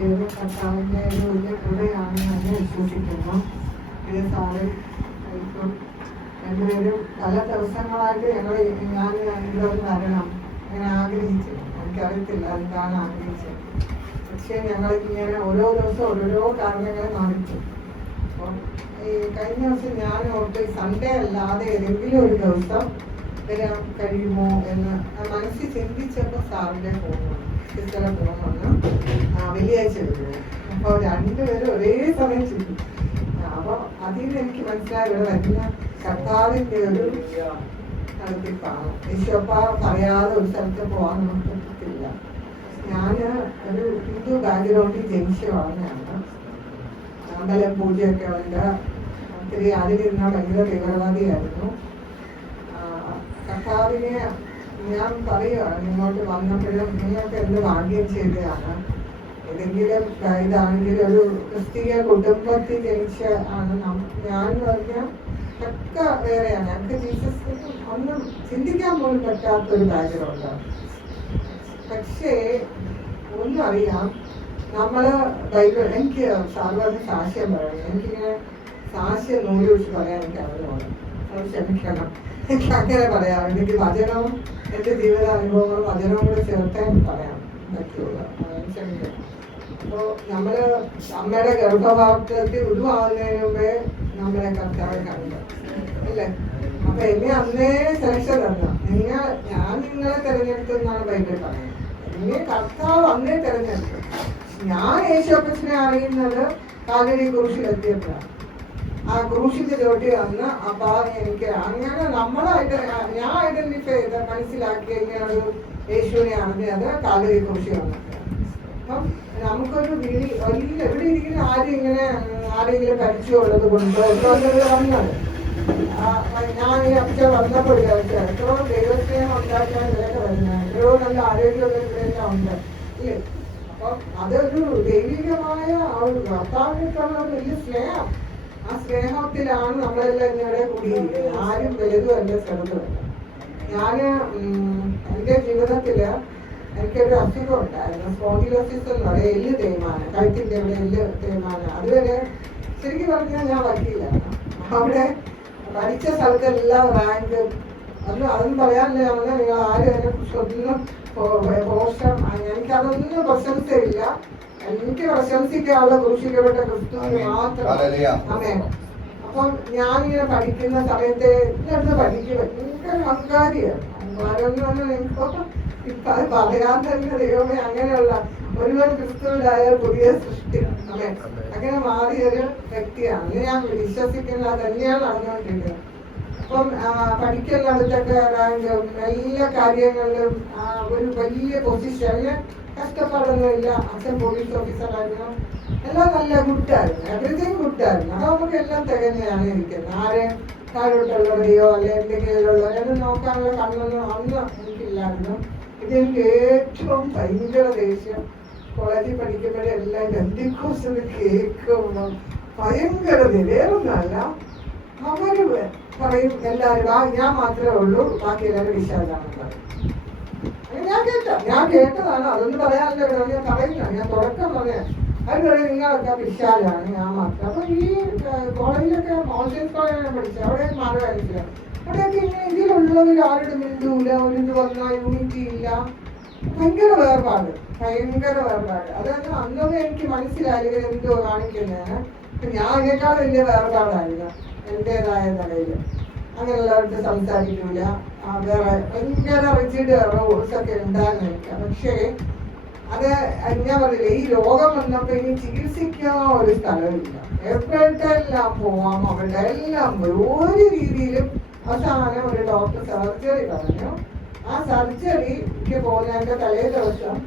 കിട്ടിയത് കർത്താവിൻ്റെ ഒരു വലിയ കൃപയാണെന്ന് തന്നെ വിശ്വസിക്കുന്നു. ഇത് സാറ് ഇപ്പം രണ്ടുപേരും പല ദിവസങ്ങളായിട്ട് ഞാൻ ഇതിലൊന്ന് വരണം അങ്ങനെ ആഗ്രഹിച്ചു. എനിക്കറിയത്തില്ല എന്താണ് ആഗ്രഹിച്ചത്. പക്ഷേ ഞങ്ങളിങ്ങനെ ഓരോ ദിവസം ഓരോരോ കാരണങ്ങൾ കാണിച്ചു. അപ്പം ഈ കഴിഞ്ഞ ദിവസം ഞാൻ ഓർത്ത് സൺഡേ അല്ലാതെ ഏതെങ്കിലും ഒരു ദിവസം വരാൻ കഴിയുമോ എന്ന് മനസ്സിൽ ചിന്തിച്ചപ്പോൾ സാറിൻ്റെ ഫോൺ വന്നു, സിസ്റ്ററെ ഫോൺ വന്ന് വെള്ളിയാഴ്ച വരുമോ. അപ്പോൾ രണ്ടുപേരും ഒരേ സമയം ചിന്തിച്ചു. അപ്പോൾ അതിൽ നിന്ന് എനിക്ക് മനസ്സിലായി ഇവിടെ വരുന്ന കർത്താവിൻ്റെ ഒരു നടത്തിപ്പാണ്. ഈശോപ്പ പറയാതെ ഒരു സ്ഥലത്ത് പോകാൻ നമുക്ക് പറ്റത്തില്ല. ഞാൻ ഒരു ഹിന്ദു ബാക്ക്ഗ്രൗണ്ടിൽ ജനിച്ചു വളർന്നതാണ്. അമ്പലം പൂജയൊക്കെ ഉണ്ട്. ഒത്തിരി അതിലിരുന്ന ഭയങ്കര തീവ്രവാദിയായിരുന്നു. കർത്താവിനെ ഞാൻ പറയുകയാണ്, ഇങ്ങോട്ട് വന്നപ്പോഴും നിങ്ങൾക്ക് എന്ത് ഭാഗ്യം ചെയ്തതാണ്. ഏതെങ്കിലും ഇതാണെങ്കിൽ ഒരു ക്രിസ്തീയ കുടുംബത്തിൽ ജനിച്ച ആണ്. ഞാൻ പറഞ്ഞാൽ ഒക്കെ വേറെയാണ്. ഞങ്ങൾക്ക് ജീസസ് ഒന്നും ചിന്തിക്കാൻ പോലും പറ്റാത്തൊരു ബാക്ക്ഗ്രൗണ്ടാണ്. പക്ഷേ ഒന്നും അറിയാം, നമ്മള് ബൈബിൾ എനിക്ക് സാധാരണ സാക്ഷ്യം പറയണം. എനിക്കിങ്ങനെ സാക്ഷ്യം നൂല് വെച്ച് പറയാൻ എനിക്ക് ആഗ്രഹമാണ്. അത് ക്ഷമിക്കണം, എനിക്ക് അങ്ങനെ പറയാം. എനിക്ക് വചനവും എൻ്റെ ജീവിതാനുഭവങ്ങളും വചനവും കൂടെ ചേർത്തേ പറയാൻ പറ്റുള്ളൂ. ക്ഷമിക്കണം. അപ്പോൾ നമ്മള് അമ്മയുടെ ഗർഭപാത്രത്തിൽ ഉരുവാകുന്നതിന് മുമ്പേ നമ്മളെ കർത്താവ് കണ്ടു അല്ലേ? അപ്പൊ എന്നെ അന്നേ സെലക്ഷൻ തന്ന ഞാൻ നിങ്ങളെ തെരഞ്ഞെടുത്തു എന്നാണ് ബൈബിൾ പറയുന്നത്. എന്നെ കർത്താവ് അന്നേ തെരഞ്ഞെടുത്തു. ഞാൻ യേശുപ്പച്ചനെ അറിയുന്നത് കാലടി ക്രൂശിലെത്തിയപ്പോഴാണ്. ആ ക്രൂശിന്റെ ചോട്ടി വന്ന് അപ്പൊ എനിക്ക് അങ്ങനെ നമ്മളായിട്ട് ഞാൻ ഐഡന്റിഫൈ ചെയ്ത് മനസ്സിലാക്കി ഇങ്ങനെ യേശുവിനെ അറിഞ്ഞത് കാലടി ക്രൂശി വന്നിട്ട്. അപ്പം നമുക്കൊരു വലിയ എവിടെ ഇരിക്കുന്ന ആരെങ്കിലും പരിചയമുള്ളത് കൊണ്ടോ വന്നത്. ഞാൻ ഈ അച്ഛൻ വന്നപ്പോൾ എത്രയോ ദൈവസ്നേഹം ഉണ്ടാക്കാൻ ഇവരൊക്കെ വരുന്നത്, എത്രയോ നല്ല ആരോഗ്യമുള്ള ഇവരെല്ലാം ഉണ്ട് ഇല്ലേ? അപ്പം അതൊരു ദൈവികമായ ഭർത്താവിനേക്കുള്ള വലിയ സ്നേഹം. ആ സ്നേഹത്തിലാണ് നമ്മളെല്ലാം ഇന്നിവിടെ കൂടിയിരിക്കുന്നത്. ആരും വലുതുമല്ല ചെറുതുമല്ല. ഞാൻ എൻ്റെ ജീവിതത്തില് എനിക്കൊരു അസുഖം ഉണ്ടായിരുന്നു, സ്പോണ്ടിലോസിസ് എന്ന് പറയും, എല്ല് തേയ്മാനം, കഴുത്തിൻ്റെ ഇവിടെ എല്ല് തേയ്മാനം. അതുവരെ ശരിക്കും പറഞ്ഞാൽ ഞാൻ വക്കീലാണ്. അവിടെ പഠിച്ച സ്ഥലത്തെല്ലാം റാങ്ക് അതൊന്നും പറയാനില്ല. നിങ്ങൾ ആരും അതിനെ കുറിച്ചൊന്നും പോഷം എനിക്കതൊന്നും പ്രശംസയില്ല. എനിക്ക് പ്രശംസിക്കാനുള്ള ക്രൂശിക്കപ്പെട്ട ക്രിസ്തുവിന് മാത്രം. അമ്മേ, അപ്പം ഞാനിങ്ങനെ പഠിക്കുന്ന സമയത്ത് ഇല്ലാത്ത പഠിക്കുക ഭയങ്കര അഹങ്കാരിയാണ്. അഹങ്കാരം ഇപ്പൊ അത് പറയാൻ തന്നെ ദൈവമേ, അങ്ങനെയുള്ള ഒരുവൻ ക്രിസ്തുവിലായ പുതിയ സൃഷ്ടി അമ്മേ അങ്ങനെ മാറിയൊരു വ്യക്തിയാണ്. ഞാൻ വിശ്വസിക്കുന്നത് തന്നെയാണ് നടന്നുകൊണ്ടിരിക്കുന്നത്. അപ്പം പഠിക്കുന്നിടത്തൊക്കെ റാങ്കും എല്ലാ കാര്യങ്ങളിലും ഒരു വലിയ പൊസിഷന് കഷ്ടപ്പാടൊന്നുമില്ല. അച്ഛൻ പോലീസ് ഓഫീസറായിരുന്നു. എല്ലാം നല്ല ഗുഡായിരുന്നു, എവറിഥിങ് ഗുഡായിരുന്നു. അത് നമുക്ക് എല്ലാം തികഞ്ഞാണ് ഇരിക്കുന്നത്. ആരെ താഴോട്ടുള്ളവരെയോ അല്ലെ എന്തെങ്കിലും നോക്കാനുള്ള കണ്ണൊന്നും അന്ന് എനിക്കില്ലായിരുന്നു. ഇതെനിക്ക് ഏറ്റവും ഭയങ്കര ദേഷ്യം കോളേജിൽ പഠിക്കുമ്പോഴേ എല്ലാം ബന്ധുക്കോസ് കേൾക്കുമ്പോൾ ഭയങ്കര വേറൊന്നല്ല. അവര് പറയും എല്ലാവരും ഞാൻ മാത്രമേ ഉള്ളൂ, ബാക്കി എല്ലാവരും വിശാലാണെന്ന് പറയും. ഞാൻ കേട്ടതാണ്, അതൊന്നും പറയാനല്ല ഞാൻ പറയുന്ന. ഞാൻ തുടക്കം പറയാം. അത് പറയും നിങ്ങളൊക്കെ വിശാലാണ്, ഞാൻ മാത്രം. അപ്പൊ ഈ കോളേജിലൊക്കെ മോൺസൈൻസ് കോളേജിലാണ് പഠിച്ചത്. അവിടെ മാറുമായിരിക്കില്ല. അവിടെയൊക്കെ ഇങ്ങനെ ഇതിലുള്ളവർ ആരുടെ മിണ്ടൂല, ഒരു ഇത് വന്നാൽ യൂണിറ്റി ഇല്ല. ഭയങ്കര വേർപാട്. അതായത് അന്നൊന്നും എനിക്ക് മനസ്സിലായില്ല എന്തോ കാണിക്കുന്നതാണ്. ഞാൻ അതിനേക്കാൾ വലിയ വേർപാടായിരുന്നു എൻ്റെതായ നിലയിൽ. അങ്ങനെയുള്ളവർക്ക് സംസാരിക്കൂല. വേറെ ഭയങ്കര റിജിഡ് റൂൾസൊക്കെ ഉണ്ടായിരുന്നു എനിക്ക്. പക്ഷേ അത് ഞാൻ പറഞ്ഞില്ല, ഈ രോഗം വന്നപ്പോൾ ഇനി ചികിത്സിക്കാൻ ഒരു സ്ഥലമില്ല. എപ്പോഴത്തെല്ലാം പോവാം, അവരുടെ എല്ലാം പോയി. ഒരു രീതിയിലും അവസാനം ഒരു ഡോക്ടർ സർജറി പറഞ്ഞു. ആ സർജറിക്ക് പോകുന്നതിൻ്റെ തലേ ദിവസം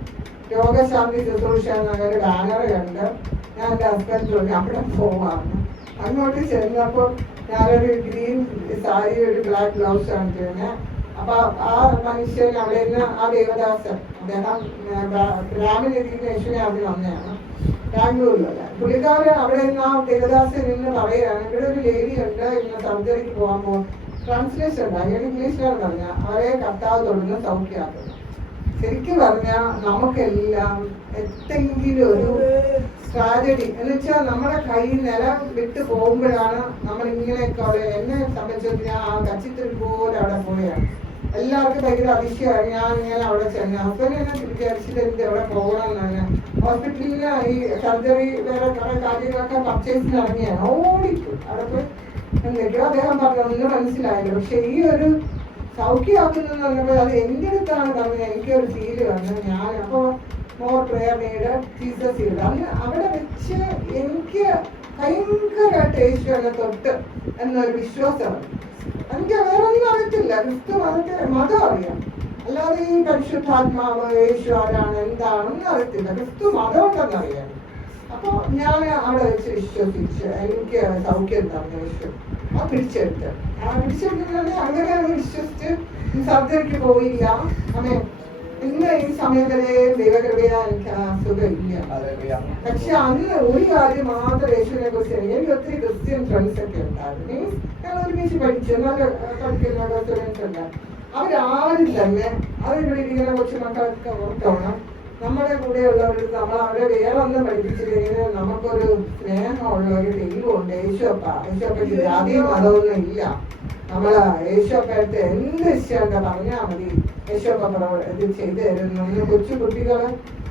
രോഗശാന്തി ശുശ്രൂഷ എന്നൊരു ബാനർ കണ്ട് ഞാൻ എൻ്റെ ഹസ്ബൻഡ് അവിടെ പോവാണ്. അങ്ങോട്ട് ചെന്നപ്പോൾ ഞാനൊരു ഗ്രീൻ സാരി ഒരു ബ്ലാക്ക് ബ്ലൗസ് ആണ് ചെയ്യുന്നത്. അപ്പൊ ആ മനുഷ്യൻ അവിടെ നിന്ന് ആ ദേവദാസൻ അദ്ദേഹം ബ്രാഹ്മണിരിക്കുന്ന യേശുവിനെ അവിടെ വന്നതാണ്, ബാംഗ്ലൂരിലല്ല. പുള്ളിക്കാരൻ അവിടെ നിന്ന് ആ ദേവദാസൻ നിന്ന് പറയുകയാണ്, ഇവിടെ ഒരു ലേഡി ഉണ്ട്, ഇന്ന് സർജറിക്ക് പോകാൻ പോകും. ട്രാൻസ്ലേഷൻ ഉണ്ട്, അയാൾ ഇംഗ്ലീഷിലാണ് പറഞ്ഞ അവരെ കർത്താവ് തൊടുന്ന സൗഖ്യമാക്കുന്നു. ശരിക്കും പറഞ്ഞാൽ നമുക്കെല്ലാം എന്തെങ്കിലും ഒരു ട്രാജഡി എന്ന് വെച്ചാൽ നമ്മുടെ കൈ നിലം വിട്ട് പോകുമ്പോഴാണ് നമ്മൾ ഇങ്ങനെയൊക്കെ അവിടെ. എന്നെ സംബന്ധിച്ചത് ഞാൻ ആ കച്ചിത്തൊരു പോലെ അവിടെ പോവുകയാണ്. എല്ലാവർക്കും ഭയങ്കര അതിശയമായി. ഞാൻ ഇങ്ങനെ അവിടെ ചെന്ന് ഹസ്ബൻഡ് എന്നെ വിചാരിച്ചിട്ട് എനിക്ക് അവിടെ പോകണം എന്നാണ്. ഹോസ്പിറ്റലിൽ ഈ സർജറി വേറെ കുറെ കാര്യങ്ങളൊക്കെ പർച്ചേസിന് ഇറങ്ങിയാണ്. ഓടിക്കും അവിടെ പോയി എന്തൊക്കെയോ അദ്ദേഹം പറഞ്ഞു, ഒന്നും മനസ്സിലായില്ല. പക്ഷെ ഈ ഒരു സൗഖ്യമാക്കുന്നെന്ന് പറഞ്ഞപ്പോൾ അത് എൻ്റെ അടുത്താണ് പറഞ്ഞത്. എനിക്കൊരു ഫീല് വന്നു. ഞാൻ അപ്പോൾ more prayer need Jesus healed. അന്ന് അവിടെ വെച്ച് എനിക്ക് ഭയങ്കരമായിട്ട് യേശു എന്നെ തൊട്ട് എന്നൊരു വിശ്വാസമാണ്. എനിക്ക് വേറെ ഒന്നും അറിയത്തില്ല. ക്രിസ്തു മതം അറിയാം, അല്ലാതെ ഈ പരിശുദ്ധാത്മാവ് യേശു ആരാണ് എന്താണെന്ന് അറിയത്തില്ല. ക്രിസ്തു മതം ഉണ്ടെന്ന് അറിയാം. അപ്പോൾ ഞാൻ അവിടെ വെച്ച് വിശ്വസിച്ച് എനിക്ക് സൗഖ്യം തന്നു യേശു. ആ പിടിച്ചെടുക്കുന്നത് അങ്ങനെ വിശ്വസിച്ച് സർജറിക്ക് പോയില്ല. അമ്മേ ഇന്ന് ഈ സമയത്തിലെ ദൈവകൃപയാ എനിക്ക് അസുഖമില്ല. പക്ഷെ അന്ന് ഒരു കാര്യം മാത്രം യേശുവിനെ കുറിച്ച് എനിക്ക് ഒത്തിരി ക്രിസ്ത്യൻ ഫ്രണ്ട്സ് ഒക്കെ ഉണ്ടായിരുന്നു. ഞങ്ങൾ ഒരുമിച്ച് പഠിച്ചു, നല്ല പഠിക്കുന്ന സ്റ്റുഡൻസ് ഉണ്ട്. അവരാരും തന്നെ അവരിവിടെ ഇരിക്കുന്ന കൊച്ചു മക്കളൊക്കെ ഓർത്തോണം, നമ്മുടെ കൂടെയുള്ളവർ നമ്മൾ അവരെ വേറെ ഒന്നും പഠിപ്പിച്ചില്ലെങ്കിൽ നമുക്കൊരു സ്നേഹമുള്ള ഒരു ദൈവമുണ്ട്. യേശുപ്പയ്ക്ക് ജാതിയും മതമൊന്നും ഇല്ല. നമ്മള് യേശുപ്പടുത്ത് എന്ത് ഇഷ്ടമുണ്ട് പറഞ്ഞാൽ മതി, യേശുപ്പ ഇത് ചെയ്തു തരുന്നു. കൊച്ചു കുട്ടികള്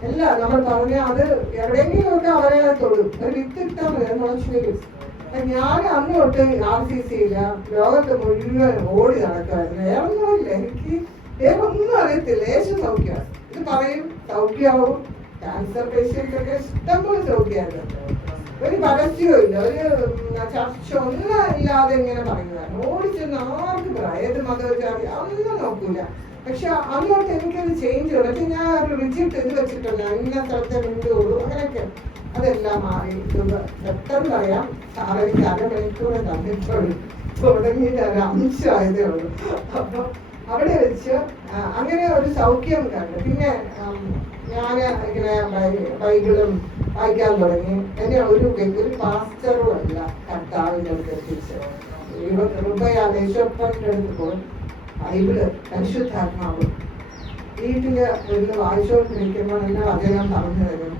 എല്ലാം നമ്മൾ പറഞ്ഞാൽ അത് എവിടെയെങ്കിലുമൊക്കെ അവരെ തൊടും. ഒരു വിത്ത് ഇട്ടാൽ മതി, മുളച്ചു വരും. ഞാൻ അന്ന് തൊട്ട് RCCയില ലോകത്ത് മുഴുവൻ ഓടി നടക്കുമായിരുന്നു. വേറൊന്നുമില്ല, എനിക്ക് വേറൊന്നും അറിയത്തില്ല. യേശു സൗഖ്യമാണ് ഇത് പറയും, സൗഖ്യമാവും. ക്യാൻസർ പേഷ്യൻസ് ഒക്കെ ഇഷ്ടംപോലെ സൗഖ്യമായിരുന്നു. ഒരു പരസ്യവും ഇല്ല, ഒരു ചർച്ച ഒന്നും ഇല്ലാതെ ഇങ്ങനെ പറയുമായിരുന്നു. ഓടിച്ചെന്ന് ആർക്കും പറയാം, ഏത് മതവിചാരി അതൊന്നും നോക്കൂല. പക്ഷെ അങ്ങോട്ട് എനിക്കത് ചേഞ്ച് ചെയ്തു. പക്ഷെ ഞാൻ ഒരു റിജിറ്റ് ഇത് വെച്ചിട്ടുണ്ട്, ഇന്ന സ്ഥലത്തെ മിണ്ടുള്ളൂ അങ്ങനെയൊക്കെ. അതെല്ലാം മാറി. പെട്ടെന്ന് പറയാം, എനിക്ക് അരമണിക്കൂർ തന്നിട്ടുള്ളൂ, തുടങ്ങിയിട്ട് ഒരു അംശമായതേ ഉള്ളൂ. അപ്പൊ അവിടെ വെച്ച് അങ്ങനെ ഒരു സൗഖ്യം കണ്ടു. പിന്നെ ഞാൻ ഇങ്ങനെ ബൈബിളും വായിക്കാൻ തുടങ്ങി. എന്നെ ഒരു പാസ്റ്ററും അല്ല കർത്താവിൻ്റെ അടുത്ത് എത്തിച്ചത്. യേശുപ്പൻ്റെ അടുത്ത് പോയി ബൈബിള് പരിശുദ്ധാത്മാവ് വീട്ടില് ഇരുന്ന് വായിച്ചുകൊണ്ടിരിക്കുമ്പോൾ എന്നെ അദ്ദേഹം പറഞ്ഞു തരും,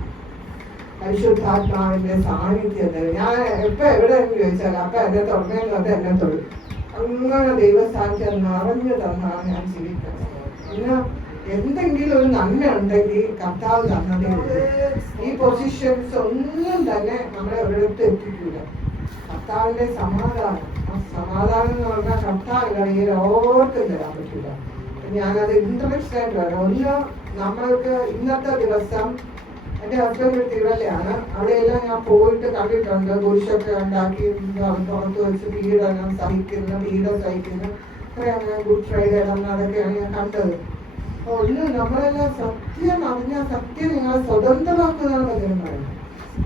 പരിശുദ്ധാത്മാവിന്റെ സാന്നിധ്യം തരും. ഞാൻ എപ്പോ എവിടെയെന്ന് ചോദിച്ചാൽ അപ്പൊ എന്നെ തുറന്നേന്നത് എന്നെ തൊഴിൽ. അങ്ങനെ ദൈവസാന്നിധ്യം നിറഞ്ഞു തന്നാണ് ഞാൻ ജീവിക്കുന്നത്. പിന്നെ എന്തെങ്കിലും ഒരു നന്മ ഉണ്ടെങ്കിൽ കർത്താവ് തന്നതേ ഉള്ളൂ. ഈ പൊസിഷൻസ് ഒന്നും തന്നെ നമ്മളെ ഒരിടത്ത് എത്തിക്കില്ല. കർത്താവിന്റെ സമാധാനം, ആ സമാധാനം എന്ന് പറഞ്ഞാൽ കർത്താവില്ല ഈ ഓർക്കും തരാൻ പറ്റില്ല. ഞാനത് ഇൻട്രഡക്ഷൻ ആയിട്ട് പറയാം. ഒന്ന്, നമ്മൾക്ക് ഇന്നത്തെ ദിവസം എൻ്റെ ഹസ്ബൻഡ് തിരുവല്ലയാണ്. അവിടെയെല്ലാം ഞാൻ പോയിട്ട് കണ്ടിട്ടുണ്ട്. കുരിശൊക്കെ ഉണ്ടാക്കി പുറത്ത് വെച്ച് പീഡനം സഹിക്കുന്നു. ഗുഡ് ഫ്രൈഡേ അതൊക്കെയാണ് ഞാൻ കണ്ടത്. ഒന്ന്, നമ്മളെല്ലാം സത്യം അറിഞ്ഞാൽ സത്യം നിങ്ങളെ സ്വതന്ത്രമാക്കുന്നതാണ് അദ്ദേഹം പറയുന്നത്.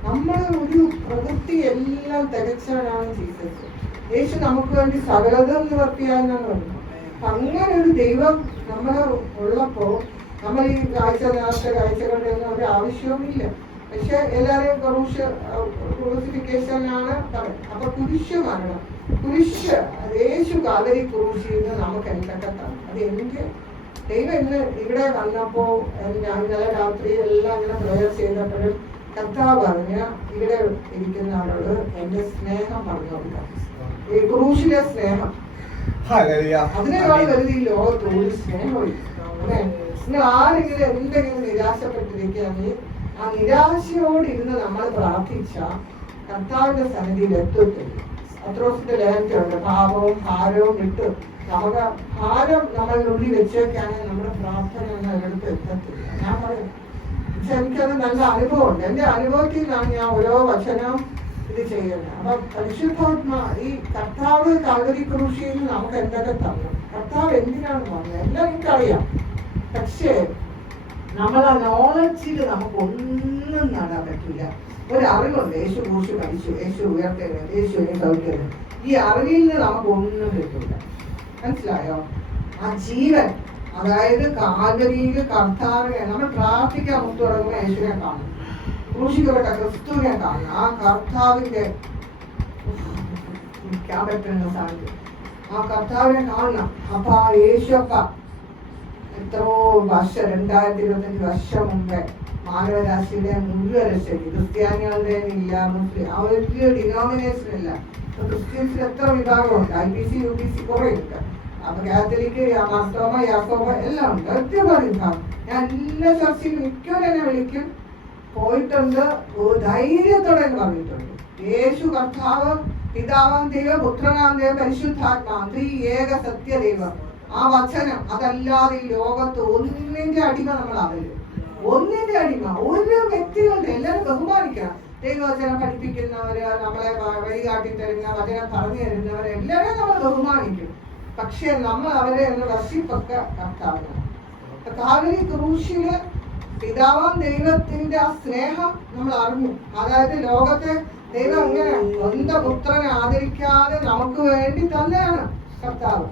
നമ്മൾ ഒരു പ്രവൃത്തി എല്ലാം തികച്ചവനാണ് ജീസസ്. യേശു നമുക്ക് വേണ്ടി സകലതും നിവർത്തിയാണെന്നാണ് പറയുന്നത്. അങ്ങനെ ഒരു ദൈവം നമ്മളെ ഉള്ളപ്പോ നമ്മൾ ഈ നേരത്തെ കാഴ്ചകളുടെ ഒന്നും ഒരു ആവശ്യവുമില്ല. പക്ഷെ എല്ലാവരെയും ക്രൂസിഫിക്കേഷനാണ് പറയുന്നത്. അപ്പൊ കുരിശ് മരണം, കുരിശ് യേശു കാലരി ക്രൂശിന്ന് നമുക്ക് എന്തൊക്കെ തന്നു. അത് എനിക്ക് ദൈവം ഇന്ന് ഇവിടെ വന്നപ്പോ ഞാൻ ഇന്നലെ രാത്രി എല്ലാം ഇങ്ങനെ പ്രയർ ചെയ്തപ്പോഴും കർത്താവ് പറഞ്ഞ ഇവിടെ ഇരിക്കുന്ന ആളോട് എന്റെ സ്നേഹം പറഞ്ഞു കൊടുക്കാം. ഈ ക്രൂശിലെ സ്നേഹം അതിനേക്കാൾ വലുത് ഈ ലോകത്ത് ഒരു സ്നേഹമില്ല. അതെ, നിങ്ങൾ ആരെങ്കിലും എന്തെങ്കിലും നിരാശപ്പെട്ടിരിക്കുകയാണെങ്കിൽ ആ നിരാശയോടിരുന്ന് നമ്മൾ പ്രാർത്ഥിച്ച കർത്താവിന്റെ സന്നിധിയിൽ എത്തത്തില്ല. പത്രോസിന്റെ ലേഖനത്തിലുണ്ട്, പാപവും ഭാരവും വിട്ട് നമുക്ക് ഭാരം നമ്മളുടെ ഉള്ളിൽ വെച്ചേക്കാണെങ്കിൽ നമ്മുടെ പ്രാർത്ഥന ഒന്നും അതിനടുത്ത് എത്തത്തില്ല. ഞാൻ പറയും, പക്ഷെ എനിക്കത് നല്ല അനുഭവമുണ്ട്. എൻ്റെ അനുഭവത്തിൽ നിന്നാണ് ഞാൻ ഓരോ വചനവും ഇത് ചെയ്യുന്നത്. അപ്പൊ പരിശുദ്ധാത്മാ ഈ കർത്താവ് കാൽവരി ക്രൂശിയിൽ നമുക്ക് എന്തൊക്കെ തന്നു, കർത്താവ് എന്തിനാണ് പറഞ്ഞത് എല്ലാം എനിക്കറിയാം. പക്ഷേ നമ്മൾ ആ നോളജിൽ നമുക്കൊന്നും നേടാൻ പറ്റില്ല. ഒരറിവുണ്ട്, യേശു ക്രൂശി മരിച്ചു, യേശു ഉയർത്തരുത്, യേശുവിനെ സൗഖ്യം. ഈ അറിവിൽ നിന്ന് നമുക്കൊന്നും കിട്ടില്ല. മനസ്സിലായോ? ആ ജീവൻ, അതായത് കാൽവരിയിൽ കർത്താവിനെ നമ്മൾ പ്രാർത്ഥിക്കാൻ മുത്ത് തുടങ്ങുമ്പോൾ യേശുവിനെ കാണും, ക്രൂശിക്കപ്പെട്ട ക്രിസ്തുവിനെ കാണും. ആ കർത്താവിന്റെ നിൽക്കാൻ പറ്റുന്ന സാധിക്കും, ആ കർത്താവിനെ കാണണം. അപ്പൊ ആ യേശുപ്പ എത്രയോ വർഷം 2025 വർഷം മുമ്പേ മാനവരാശിയുടെ മുഴുവൻ ശരി, ക്രിസ്ത്യാനികളുടെ ഇല്ല, മുസ്ലിം ആ ഒരു ഡിനോമിനേഷൻ ഇല്ല. ക്രിസ്ത്യൻസിൽ എത്ര വിഭാഗമുണ്ട്, IPC UPC കുറെ ഉണ്ട്. അപ്പൊ കാത്തലിക്, മാർത്തോമ, യാക്കോബ എല്ലാം ഉണ്ട്, ഒരുപാട് വിഭാഗം. ഞാൻ എല്ലാ ചർച്ചയിലും മിക്കവരും എന്നെ വിളിക്കും, പോയിട്ടുണ്ട്, ധൈര്യത്തോടെ എന്ന് പറഞ്ഞിട്ടുണ്ട്. യേശു കർത്താവ്, പിതാവാം ദൈവം, പുത്രനാം ദൈവം, പരിശുദ്ധാത്മാ, ഏക സത്യദൈവം. ആ വചനം അതല്ലാതെ ഈ ലോകത്ത് ഒന്നിന്റെ അടിമ നമ്മൾ ആവരുത്. ഒന്നിന്റെ അടിമ ഒരു വ്യക്തികളുടെ, എല്ലാവരും ബഹുമാനിക്കണം. ദൈവവചനം പഠിപ്പിക്കുന്നവര്, നമ്മളെ വഴികാട്ടി തരുന്ന, വചനം പറഞ്ഞു തരുന്നവരെ എല്ലാവരെയും നമ്മൾ ബഹുമാനിക്കും. പക്ഷെ നമ്മൾ അവരെ ഒന്ന് വർഷിപ്പൊക്കെ കർത്താവിനാണ്. കാൽവരി ക്രൂശില് പിതാവാം ദൈവത്തിന്റെ ആ സ്നേഹം നമ്മൾ അറിഞ്ഞു. അതായത് ലോകത്തെ ദൈവം ഇങ്ങനെ സ്വന്തം പുത്രനെ ആദരിക്കാതെ നമുക്ക് വേണ്ടി തന്നെയാണ് കർത്താവ്.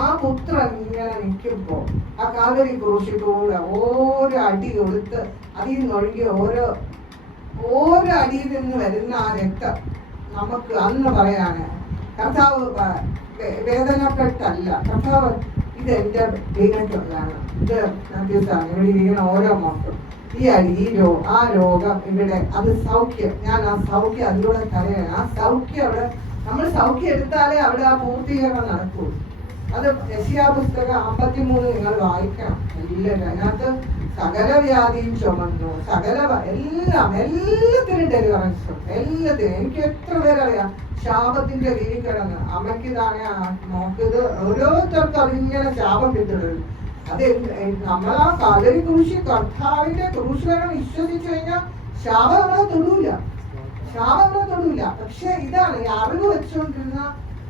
ആ പുത്രൻ ഇങ്ങനെ നിൽക്കുമ്പോ ആ കാൽവരി ക്രൂശിലൂടെ ഓരോ അടി കൊടുത്ത് അതിൽ നിന്നൊഴുകിയ ഓരോ അടിയിൽ നിന്ന് വരുന്ന ആ രക്തം നമുക്ക് അന്ന് പറയാണ് കർത്താവ് വേദനപ്പെട്ടല്ല. കർത്താവ് ഇത് എന്റെ ദൈവത്തിലാണ്, ഇത് നദ്യസാണ്, ഇവിടെ ഇരിക്കുന്ന ഓരോ മക്കളും ഈ അടി, ആ രോഗം ഇവിടെ, അത് സൗഖ്യം. ഞാൻ ആ സൗഖ്യം അതിലൂടെ കരയാണ്. ആ സൗഖ്യം അവിടെ നമ്മൾ സൗഖ്യം എടുത്താലേ അവിടെ ആ പൂർത്തീകരണം നടക്കൂ. അത് യെശയ്യാ പുസ്തകം 53 നിങ്ങൾ വായിക്കണം. എല്ലാവരും അതിനകത്ത് സകല വ്യാധിയും ചുമന്നു, എല്ലാത്തിനും ഡെലിവറൻസും, എല്ലാത്തിനും. എനിക്ക് എത്ര പേരറിയാം ശാപത്തിന്റെ കീഴിൽ കിടന്ന് അമ്മയ്ക്ക് താനെ നോക്കിയത് ഓരോരുത്തർക്കും അതിങ്ങനെ ശാപം കിട്ടുന്നത്. അത് നമ്മളാ കാൽവരി ക്രൂശി കർത്താവിന്റെ ക്രൂശിനെ വിശ്വസിച്ചു കഴിഞ്ഞാൽ ശാപം നമ്മളെ തൊടൂല. പക്ഷെ ഇതാണ് ഈ അറിവ് വെച്ചുകൊണ്ടിരുന്ന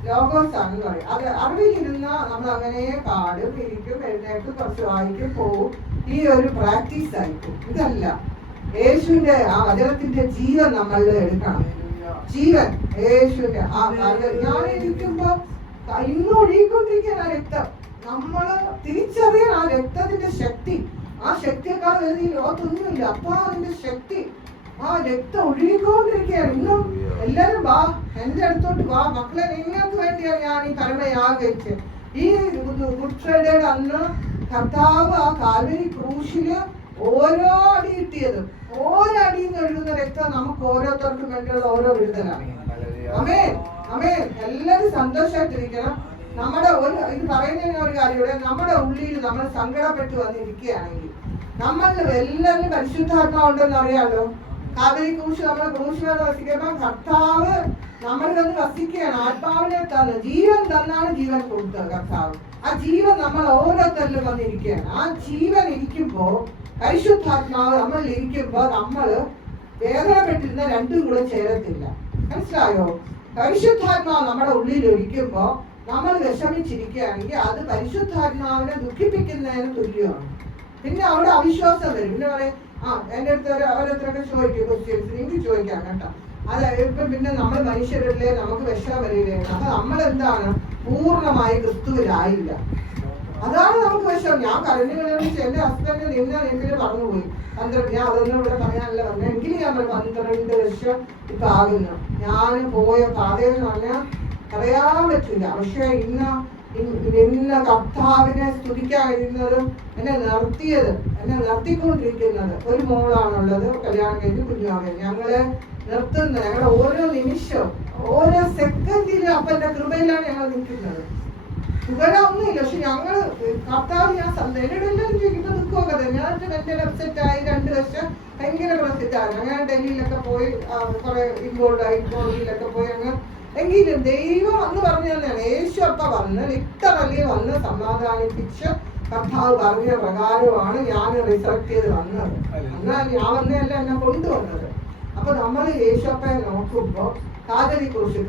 ലോകോസാന്ന് പറയും. അത് അറിവിലിരുന്ന നമ്മൾ അങ്ങനെ പാടും, ഇരിക്കും, എഴുന്നേറ്റ് കുറച്ച് വായിക്കും, പോവും. ഈ ഒരു പ്രാക്ടീസ് ആയിരിക്കും. ഇതല്ല, യേശുവിന്റെ ആ വചനത്തിന്റെ ജീവൻ നമ്മളിൽ എടുക്കണം. ജീവൻ യേശുവിന്റെ ആ ഞാൻ ഇരിക്കുമ്പോ ഇന്ന് ഒഴുകിക്കൊണ്ടിരിക്കുന്ന ആ രക്തം നമ്മള് തിരിച്ചറിയാൻ ആ രക്തത്തിന്റെ ശക്തി. ആ ശക്തിയെക്കാൾ വലിയ ലോകത്തൊന്നുമില്ല. അപ്പൊ അതിന്റെ ശക്തി, ആ രക്തം ഒഴുകിക്കൊണ്ടിരിക്കുകയാണ്. ഇന്നും എല്ലാരും വാ, എന്റെ അടുത്തോട്ട് വാ മക്കളെ, നിങ്ങൾക്ക് വേണ്ടിയാണ് ഞാൻ ഈ കരുണയാഗ്രഹിച്ച്. ഈ ഗുഡ് ഫ്രൈഡേയുടെ അന്ന് കർത്താവ് ആ കാൽവരി ക്രൂശില് ഓരോ അടി കിട്ടിയതും ഓരോ അടിയിൽ നിന്ന് എഴുതുന്ന രക്തം നമുക്ക് ഓരോരുത്തർക്കും വേണ്ടിയുള്ള ഓരോ വിടുതലാണ്. അമേൻ, അമേൻ. എല്ലാവരും സന്തോഷമായിട്ടിരിക്കണം. നമ്മുടെ ഇത് പറയുന്നതിന് ഒരു കാര്യം, നമ്മുടെ ഉള്ളിൽ നമ്മൾ സങ്കടപ്പെട്ട് വന്നിരിക്കുകയാണെങ്കിൽ നമ്മളിൽ എല്ലാവരും പരിശുദ്ധാത്മാവുണ്ടെന്ന് അറിയാമല്ലോ. കാൽവരി ക്രൂശ് നമ്മൾ ക്രൂശിനോട് വസിക്കുമ്പോ കർത്താവ് നമ്മൾ വന്ന് വസിക്കുകയാണ്. ആത്മാവിനെ തന്ന് ജീവൻ തന്നാണ് ജീവൻ കൊടുത്തത് കർത്താവ്. ആ ജീവൻ നമ്മൾ ഓരോരുത്തരിലും വന്നിരിക്കുകയാണ്. ആ ജീവൻ ഇരിക്കുമ്പോ, പരിശുദ്ധാത്മാവ് നമ്മളിൽ ഇരിക്കുമ്പോ നമ്മള് വേദനപ്പെട്ടിരുന്ന രണ്ടും കൂടെ ചേരത്തില്ല. മനസ്സിലായോ? പരിശുദ്ധാത്മാവ് നമ്മുടെ ഉള്ളിൽ ഇരിക്കുമ്പോ നമ്മൾ വിഷമിച്ചിരിക്കുകയാണെങ്കിൽ അത് പരിശുദ്ധാത്മാവിനെ ദുഃഖിപ്പിക്കുന്നതിന് തുല്യമാണ്. പിന്നെ അവിടെ അവിശ്വാസം വരും. പിന്നെ പറയും, എന്റെ അടുത്ത് ഓരോരുത്തരൊക്കെ ചോദിക്കും, ക്വസ്റ്റ്യൻസ് നിങ്ങൾക്ക് ചോദിക്കാം കേട്ടോ. അത് ഇപ്പം പിന്നെ നമ്മൾ മനുഷ്യരല്ലേ, നമുക്ക് വിഷമം വരികയാണ്. അപ്പൊ നമ്മളെന്താണ്, പൂർണ്ണമായി ക്രിസ്തുവിലായില്ല. അതാണ് നമുക്ക് വിഷമം. ഞാൻ കരഞ്ഞു കഴിച്ച് എന്റെ ഹസ്ബൻഡ് നിന്നെ പറഞ്ഞുപോയി 12, ഞാൻ അതൊന്നും ഇവിടെ പറയാനല്ല പറഞ്ഞു, എങ്കിലും ഞാൻ 12 വർഷം ഇപ്പൊ ആകുന്നു. ഞാൻ പോയ പാതയെന്ന് പറഞ്ഞാൽ പറയാൻ പറ്റില്ല. പക്ഷെ ഇന്ന് കർത്താവിനെ സ്തുതിക്കാൻ കഴിയുന്നതും എന്നെ നിർത്തിക്കൊണ്ടിരിക്കുന്നത് ഒരു മോളാണുള്ളത്, കല്യാണം കഴിഞ്ഞ് കുഞ്ഞാകെ. ഞങ്ങളെ നിർത്തുന്ന, ഞങ്ങളുടെ ഓരോ നിമിഷവും ഓരോ സെക്കൻഡിലും അപ്പന്റെ കൃപയിലാണ് ഞങ്ങൾ നിൽക്കുന്നത്. സുഖന ഒന്നുമില്ല. പക്ഷെ ഞങ്ങള് കർത്താവ്, ഞാൻ എന്നോട് എല്ലാവരും ചോദിക്കുമ്പോ ദുഃഖമൊക്കെ തന്നെ. ഞാൻ മെന്റൽ അപ്സെറ്റായി 2 വർഷം ഭയങ്കര പ്രസിദ്ധാണ്. ഞാൻ ഡൽഹിയിലൊക്കെ പോയി കുറെ ഇൻവോൾവായി, കോടതിയിലൊക്കെ പോയി. അങ്ങ് എങ്കിലും ദൈവം അന്ന് പറഞ്ഞു തന്നെയാണ്. യേശു അപ്പ വന്ന് ലിറ്ററലി വന്ന് സമാധാനിപ്പിച്ച് കർത്താവ് പറഞ്ഞ പ്രകാരമാണ് ഞാൻ റിസർച്ച് ചെയ്ത് വന്നത്. എന്നാൽ ഞാൻ വന്നതല്ല, എന്നെ കൊണ്ടുവന്നത്. അപ്പൊ നമ്മൾ യേശുപ്പയെ നോക്കുമ്പോ കാൽവരി ക്രൂശിൽ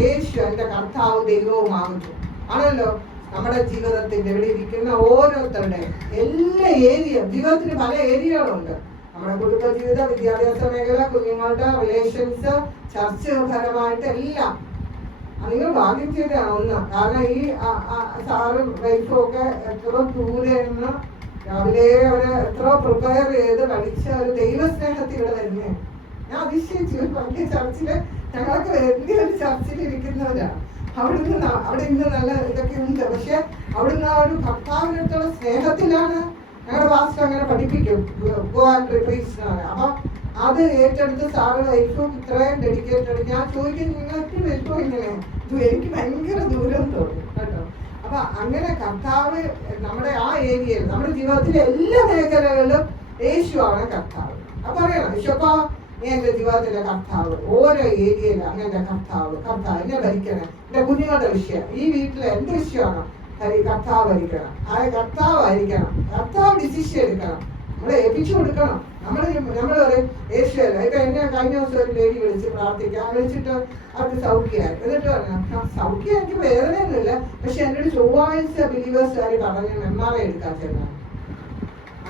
യേശു എന്റെ കർത്താവ് ദൈവവുമാകുന്നു ആണല്ലോ. നമ്മുടെ ജീവിതത്തിന്റെ ഇവിടെ ഇരിക്കുന്ന ഓരോരുത്തരുടെ എല്ലാ ജീവിതത്തിന് പല ഏരിയകളുണ്ട്. നമ്മുടെ കുടുംബജീവിതം, വിദ്യാഭ്യാസ മേഖല, കുഞ്ഞുങ്ങളുടെ റിലേഷൻസ്, ചർച്ച പരമായിട്ട് എല്ലാം നിങ്ങൾ ഭാഗ്യം ചെയ്താണ് ഒന്ന്. കാരണം ഈ സാറും വൈഫും ഒക്കെ എത്ര ദൂരെ നിന്ന് രാവിലെ അവര് എത്ര പ്രിപ്പയർ ചെയ്ത് പഠിച്ച ഒരു ദൈവസ്നേഹത്തിൽ ഇവിടെ വരുന്നേ. ഞാൻ അതിശയിച്ചു. വലിയ ചർച്ചില് ഞങ്ങളൊക്കെ വലിയൊരു ചർച്ചിൽ ഇരിക്കുന്നവരാണ്. അവിടെ ഇന്ന് നല്ല ഇതൊക്കെ ഉണ്ട്. പക്ഷെ അവിടുന്ന് ആ ഒരു കർത്താവിനടുത്തുള്ള സ്നേഹത്തിലാണ് ഞങ്ങളുടെ പാസ്റ്റർ അങ്ങനെ പഠിപ്പിക്കും, ഗോ ആൻഡ് റിട്രീറ്റ്സ് എന്ന്. അപ്പൊ അത് ഏറ്റെടുത്ത് സാറ് ലൈഫും ഇത്രയും ഡെഡിക്കേറ്റഡ്. ഞാൻ ചോദിക്കും, നിങ്ങൾക്ക് വരുമോ ഇങ്ങനെ? എനിക്ക് ഭയങ്കര ദൂരം തോന്നും കേട്ടോ. അപ്പൊ അങ്ങനെ കർത്താവ് നമ്മുടെ ആ ഏരിയയിൽ, നമ്മുടെ ജീവിതത്തിലെ എല്ലാ മേഖലകളിലും യേശുവാണ് കർത്താവ്. അപ്പൊ അറിയണം, യേശുപ്പ നീ എന്റെ ജീവിതത്തിലെ കർത്താവ്, ഓരോ ഏരിയയിലും അങ്ങനെ കർത്താവ് എന്നെ ഭരിക്കണം. എന്റെ കുഞ്ഞുങ്ങളുടെ വിഷയം, ഈ വീട്ടിലെ എന്ത് വിഷയമാണോ കർത്താവ് ഭരിക്കണം, കർത്താവായിരിക്കണം, കർത്താവ് ഡിസിഷൻ എടുക്കണം, നമ്മളെ ഏൽപ്പിച്ചു കൊടുക്കണം. നമ്മൾ പറയും യേശുവല്ല. ഇപ്പൊ എന്നെ കഴിഞ്ഞ ദിവസം ഒരു ലേഡി വിളിച്ച് പ്രാർത്ഥിക്കാൻ വിളിച്ചിട്ട് അവർക്ക് സൗഖ്യമായി. എന്നിട്ട് പറഞ്ഞു, സൗഖ്യം എനിക്ക് വേദനയൊന്നുമില്ല, പക്ഷെ എന്നോട് ചൊവ്വാഴ്ച ബിലീവേഴ്സുകാർ പറഞ്ഞു MRI എടുക്കാൻ ചെല്ലാൻ.